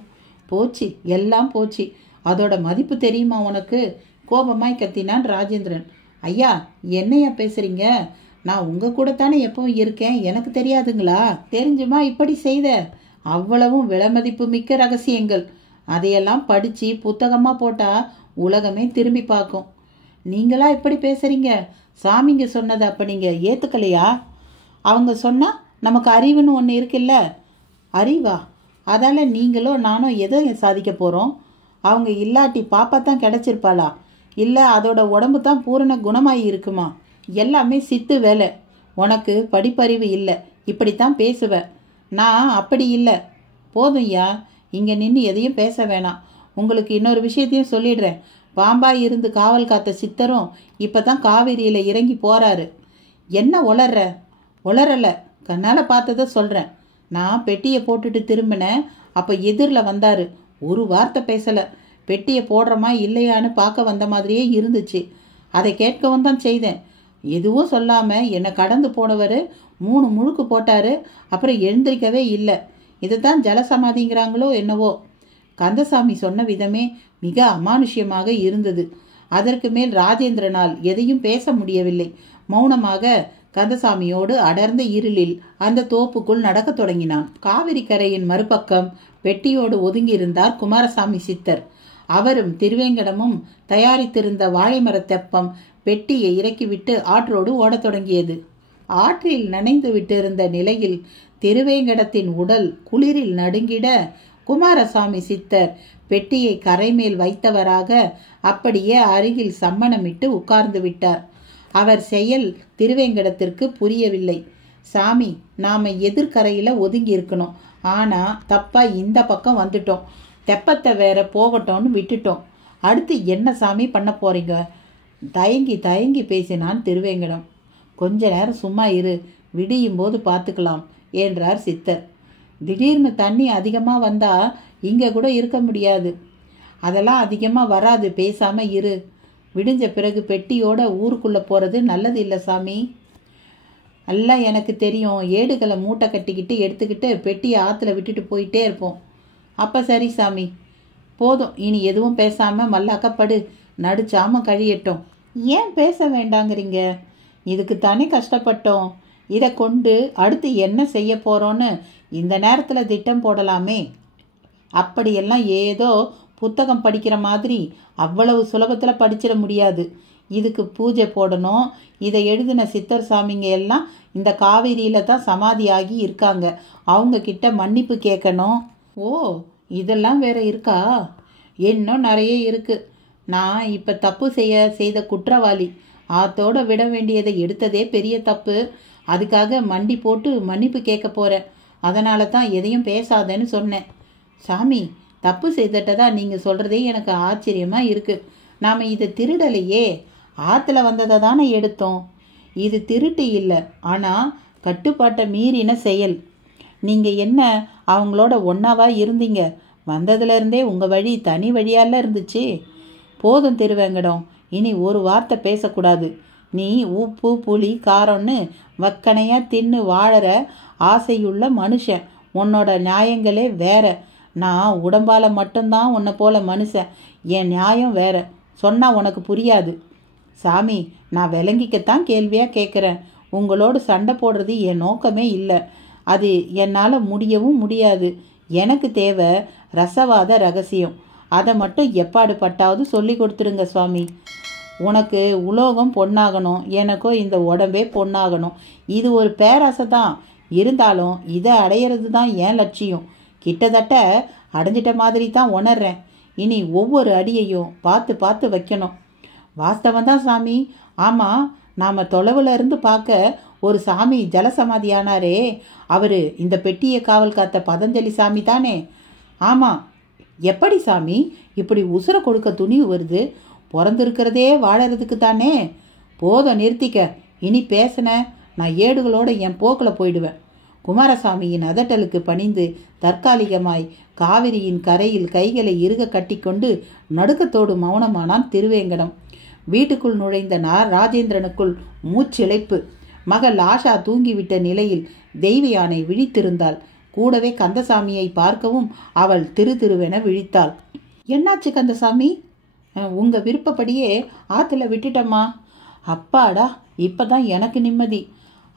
போச்சு, எல்லாம் போச்சு. அதோட மதிப்பு தெரியுமா உனக்கு? கோபமாய் கத்தினான் ராஜேந்திரன். ஐயா, என்னையா பேசுறீங்க? நான் உங்க கூட தானே எப்பவும் இருக்கேன், எனக்கு தெரியாதுங்களா? தெரிஞ்சுமா இப்படி செய்த? அவ்வளவும் விலைமதிப்பு மிக்க ரகசியங்கள். அதையெல்லாம் படித்து புத்தகமாக போட்டால் உலகமே திரும்பி பார்க்கும். நீங்களா இப்படி பேசுறீங்க? சாமிங்க சொன்னதை அப்போ நீங்கள் ஏற்றுக்கலையா? அவங்க சொன்னால் நமக்கு அறிவுன்னு ஒன்று இருக்குல்ல. அறிவா? அதால் நீங்களோ நானோ எதை சாதிக்க போகிறோம்? அவங்க இல்லாட்டி பாப்பா தான் கிடச்சிருப்பாளா? இல்லை அதோட உடம்பு தான் பூரண குணமாகி இருக்குமா? எல்லாமே சித்து வேலை. உனக்கு படிப்பறிவு இல்லை, இப்படித்தான் பேசுவ. நான் அப்படி இல்லை. போதும்யா, இங்கே நின்று எதையும் பேச வேணாம். உங்களுக்கு இன்னொரு விஷயத்தையும் சொல்லிடுறேன். பாம்பாய் இருந்து காவல் காத்த சித்தரும் இப்போ தான் காவிரியில் இறங்கி போகிறாரு. என்ன உளர்ற? உளரலை, கண்ணால் பார்த்ததை சொல்கிறேன். நான் பெட்டியை போட்டுட்டு திரும்பினேன். அப்போ எதிரில் வந்தார். ஒரு வார்த்தை பேசலை. பெட்டியை போடுறமா இல்லையான்னு பார்க்க வந்த மாதிரியே இருந்துச்சு. அதை கேட்கவும் தான் செய்தேன். எதுவும் சொல்லாமல் என்னை கடந்து போனவர் 3 முழுக்கு போட்டார். அப்புறம் எழுந்திரிக்கவே இல்லை. இதை தான் ஜலசமாதிங்கிறாங்களோ என்னவோ. கந்தசாமி சொன்ன விதமே மிக அமானுஷ்யமாக இருந்தது. அதற்கு மேல் ராஜேந்திரனால் எதையும் பேச முடியவில்லை. மௌனமாக கந்தசாமியோடு அடர்ந்த இருளில் அந்த தோப்புக்குள் நடக்க தொடங்கினான். காவிரி கரையின் மறுபக்கம் பெட்டியோடு ஒதுங்கியிருந்தார் குமாரசாமி சித்தர். அவரும் திருவேங்கடமும் தயாரித்திருந்த வாழைமர தெப்பம் பெட்டியை இறக்கிவிட்டு ஆற்றோடு ஓடத் தொடங்கியது. ஆற்றில் நனைந்து விட்டிருந்த நிலையில் திருவேங்கடத்தின் உடல் குளிரில் நடுங்கிட குமாரசாமி சித்தர் பெட்டியை கரை மேல் வைத்தவராக அப்படியே அருகில் சம்மணமிட்டு உட்கார்ந்து விட்டார். அவர் செயல் திருவேங்கடத்திற்கு புரியவில்லை. சாமி, நாம எதிர்கரையில ஒதுங்கி இருக்கணும். ஆனா தப்பா இந்த பக்கம் வந்துட்டோம். தெப்பத்தை வேற போகட்டும்னு விட்டுட்டோம். அடுத்து என்ன சாமி பண்ண போறீங்க? தயங்கி தயங்கி பேசினான் திருவேங்கடம். கொஞ்ச நேரம் சும்மா இரு, விடியும் போது பார்த்துக்கலாம் என்றார் சித்தர். திடீர்னு தண்ணி அதிகமாக வந்தா இங்கே கூட இருக்க முடியாது. அதெல்லாம் அதிகமாக வராது, பேசாம இரு. விடிஞ்ச பிறகு பெட்டியோட ஊருக்குள்ளே போகிறது நல்லது இல்லை சாமி. எல்லாம் எனக்கு தெரியும். ஏடுகளை மூட்டை கட்டிக்கிட்டு எடுத்துக்கிட்டு பெட்டியை ஆற்றுல விட்டுட்டு போயிட்டே இருப்போம். அப்போ சரி சாமி, போதும். இனி எதுவும் பேசாமல் மல்லாக்கப்படு, நடிச்சாம கழியட்டும். ஏன் பேச வேண்டாங்கிறீங்க? இதுக்கு தானே கஷ்டப்பட்டோம். இதை கொண்டு அடுத்து என்ன செய்ய போகிறோன்னு இந்த நேரத்தில் திட்டம் போடலாமே. அப்படியெல்லாம் ஏதோ புத்தகம் படிக்கிற மாதிரி அவ்வளவு சுலபத்தில் படிச்சிட முடியாது. இதுக்கு பூஜை போடணும். இதை எழுதின சித்தர் சாமிங்க எல்லாம் இந்த காவிரியில் தான் சமாதியாகி இருக்காங்க. அவங்க கிட்ட மன்னிப்பு கேட்கணும். ஓ, இதெல்லாம் வேற இருக்கா? இன்னும் நிறைய இருக்கு. நான் இப்போ தப்பு செய்த குற்றவாளி. ஆத்தோட விட வேண்டியதை எடுத்ததே பெரிய தப்பு. அதுக்காக மண்டி போட்டு மன்னிப்பு கேட்க போகிறேன். அதனால தான் எதையும் பேசாதேன்னு சொன்னேன். சாமி, தப்பு செய்துட்டதா நீங்கள் சொல்கிறதே எனக்கு ஆச்சரியமாக இருக்குது. நாம் இதை திருடலையே, ஆற்றுல வந்ததை தானே எடுத்தோம். இது திருட்டு இல்லை, ஆனால் கட்டுப்பாட்டை மீறின செயல். நீங்கள் என்ன அவங்களோட ஒன்றாவா இருந்தீங்க? வந்ததுலேருந்தே உங்கள் வழி தனி வழியால இருந்துச்சு. போதும் திருவேங்கடம், இனி ஒரு வார்த்தை பேசக்கூடாது. நீ உப்பு புளி காரம்னு வக்கனையாக தின்னு வாழற ஆசையுள்ள மனுஷன். உன்னோட நியாயங்களே வேற. நான் உடம்பால் மட்டும்தான் உன்னை போல மனுஷன். என் நியாயம் வேற. சொன்னால் உனக்கு புரியாது. சாமி, நான் விளங்கிக்கத்தான் கேள்வியாக கேட்குறேன். உங்களோடு சண்டை போடுறது என் நோக்கமே இல்லை. அது என்னால் முடியவும் முடியாது. எனக்கு தேவை ரசவாத ரகசியம். அதை மட்டும் எப்பாடு பட்டாவது சொல்லி கொடுத்துருங்க சுவாமி. உனக்கு உலோகம் பொன்னாகணும், எனக்கோ இந்த உடம்பே பொன்னாகணும். இது ஒரு பேராசை தான். இருந்தாலும் இதை அடையிறது தான் என் லட்சியம். கிட்டத்தட்ட அடைஞ்சிட்ட மாதிரி தான் உணர்றேன். இனி ஒவ்வொரு அடியையும் பார்த்து பார்த்து வைக்கணும். வாஸ்தவம் தான் சாமி. ஆமாம், நாம் தொலைவில் இருந்து பார்க்க ஒரு சாமி ஜலசமாதியானாரே, அவர் இந்த பெட்டியை காவல் காத்த பதஞ்சலி சாமி தானே? ஆமாம். எப்படி சாமி இப்படி உசுரை கொடுக்க துணிவு வருது? பிறந்திருக்கிறதே வாழறதுக்கு தானே. போதும், நிறுத்திக்க. இனி பேசின நான் ஏடுகளோட என் போக்கில் போயிடுவேன். குமாரசாமியின் அதட்டலுக்கு பணிந்து தற்காலிகமாய் காவிரியின் கரையில் கைகளை இறுக கட்டிக்கொண்டு நடுக்கத்தோடு மௌனமானான் திருவேங்கடம். வீட்டுக்குள் நுழைந்த ராஜேந்திரனுக்குள் மூச்சிழைப்பு. மகள் ஆஷா தூங்கிவிட்ட நிலையில் தெய்வ யானை விழித்திருந்தாள். கூடவே கந்தசாமியை பார்க்கவும் அவள் திருவென விழித்தாள். என்னாச்சு கந்தசாமி? உங்க விருப்பப்படியே ஆற்றுல விட்டுட்டம்மா. அப்பாடா, இப்பதான் எனக்கு நிம்மதி.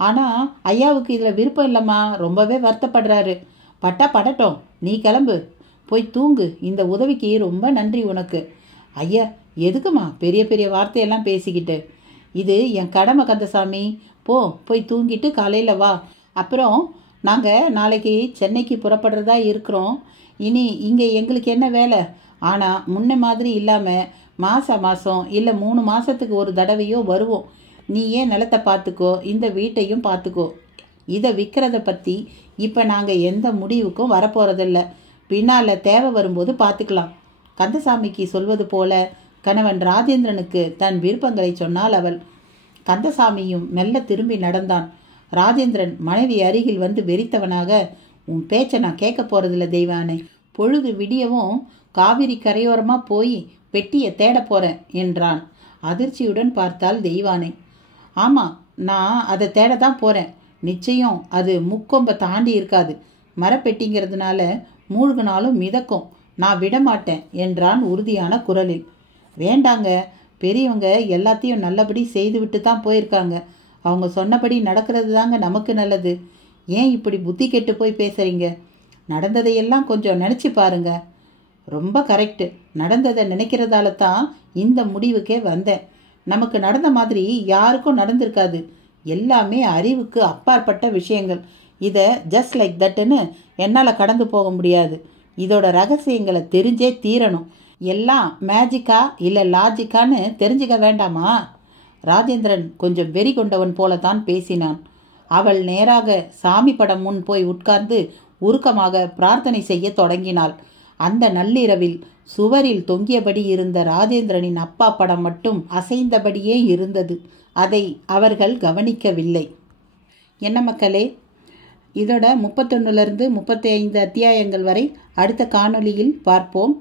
ஆனால் ஐயாவுக்கு இதில் விருப்பம் இல்லைம்மா. ரொம்பவே வருத்தப்படுறாரு. பட்டா படட்டும், நீ கிளம்பு, போய் தூங்கு. இந்த உதவிக்கு ரொம்ப நன்றி உனக்கு. ஐயா, எதுக்குமா பெரிய பெரிய வார்த்தையெல்லாம் பேசிக்கிட்டு? இது என் கடமை கந்தசாமி. போய் தூங்கிட்டு காலையில் வா. அப்புறம் நாங்கள் நாளைக்கு சென்னைக்கு புறப்படுறதா இருக்கிறோம். இனி இங்கே எங்களுக்கு என்ன வேலை? ஆனால் முன்ன மாதிரி இல்லாமல் மாதம் இல்லை 3 மாதத்துக்கு ஒரு தடவையோ வருவோம். நீ ஏன் நிலத்தை பார்த்துக்கோ, இந்த வீட்டையும் பார்த்துக்கோ. இதை விற்கிறத பற்றி இப்போ நாங்கள் எந்த முடிவுக்கும் வரப்போகிறதில்ல. பின்னால் தேவை வரும்போது பார்த்துக்கலாம். கந்தசாமிக்கு சொல்வது போல கணவன் ராஜேந்திரனுக்கு தன் விருப்பங்களை சொன்னாள் அவள். கந்தசாமியும் மெல்ல திரும்பி நடந்தான். ராஜேந்திரன் மனைவி அருகில் வந்து வெறித்தவனாக, உன் பேச்சை நான் கேட்க போகிறதில்ல தெய்வானே. பொழுது விடியவும் காவிரி கரையோரமாக போய் பெட்டியை தேட போகிறேன் என்றான். அதிர்ச்சியுடன் பார்த்தாள் தெய்வானை. ஆமாம், நான் அதை தேட தான் போகிறேன். நிச்சயம் அது முக்கொம்பை தாண்டி இருக்காது. மரப்பெட்டிங்கிறதுனால மூழ்கினாலும் மிதக்கும். நான் விடமாட்டேன் என்றான் உறுதியான குரலில். வேண்டாங்க, பெரியவங்க எல்லாத்தையும் நல்லபடி செய்துவிட்டு தான் போயிருக்காங்க. அவங்க சொன்னபடி நடக்கிறது தாங்க நமக்கு நல்லது. ஏன் இப்படி புத்தி கெட்டு போய் பேசுகிறீங்க? நடந்ததையெல்லாம் கொஞ்சம் நினச்சி பாருங்க. ரொம்ப கரெக்டு. நடந்ததை நினைக்கிறதால தான் இந்த முடிவுக்கே வந்தேன். நமக்கு நடந்த மாதிரி யாருக்கும் நடந்திருக்காது. எல்லாமே அறிவுக்கு அப்பாற்பட்ட விஷயங்கள். இதை ஜஸ்ட் லைக் தட்டுன்னு என்னால் கடந்து போக முடியாது. இதோட ரகசியங்களை தெரிஞ்சே தீரணும். எல்லாம் மேஜிக்கா இல்லை லாஜிக்கான்னு தெரிஞ்சுக்க வேண்டாமா? ராஜேந்திரன் கொஞ்சம் வெறி கொண்டவன் போலத்தான் பேசினான். அவள் நேராக சாமி படம் முன் போய் உட்கார்ந்து உருக்கமாக பிரார்த்தனை செய்ய தொடங்கினாள். அந்த நள்ளிரவில் சுவரில் தொங்கியபடி இருந்த ராஜேந்திரனின் அப்பா படம் மட்டும் அசைந்தபடியே இருந்தது. அதை அவர்கள் கவனிக்கவில்லை. என்ன மக்களே, இதோட 31லிருந்து 35 அத்தியாயங்கள் வரை அடுத்த காணொளியில் பார்ப்போம்.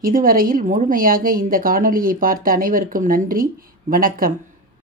இதுவரையில் முழுமையாக இந்த காணொளியை பார்த்த அனைவருக்கும் நன்றி. வணக்கம்.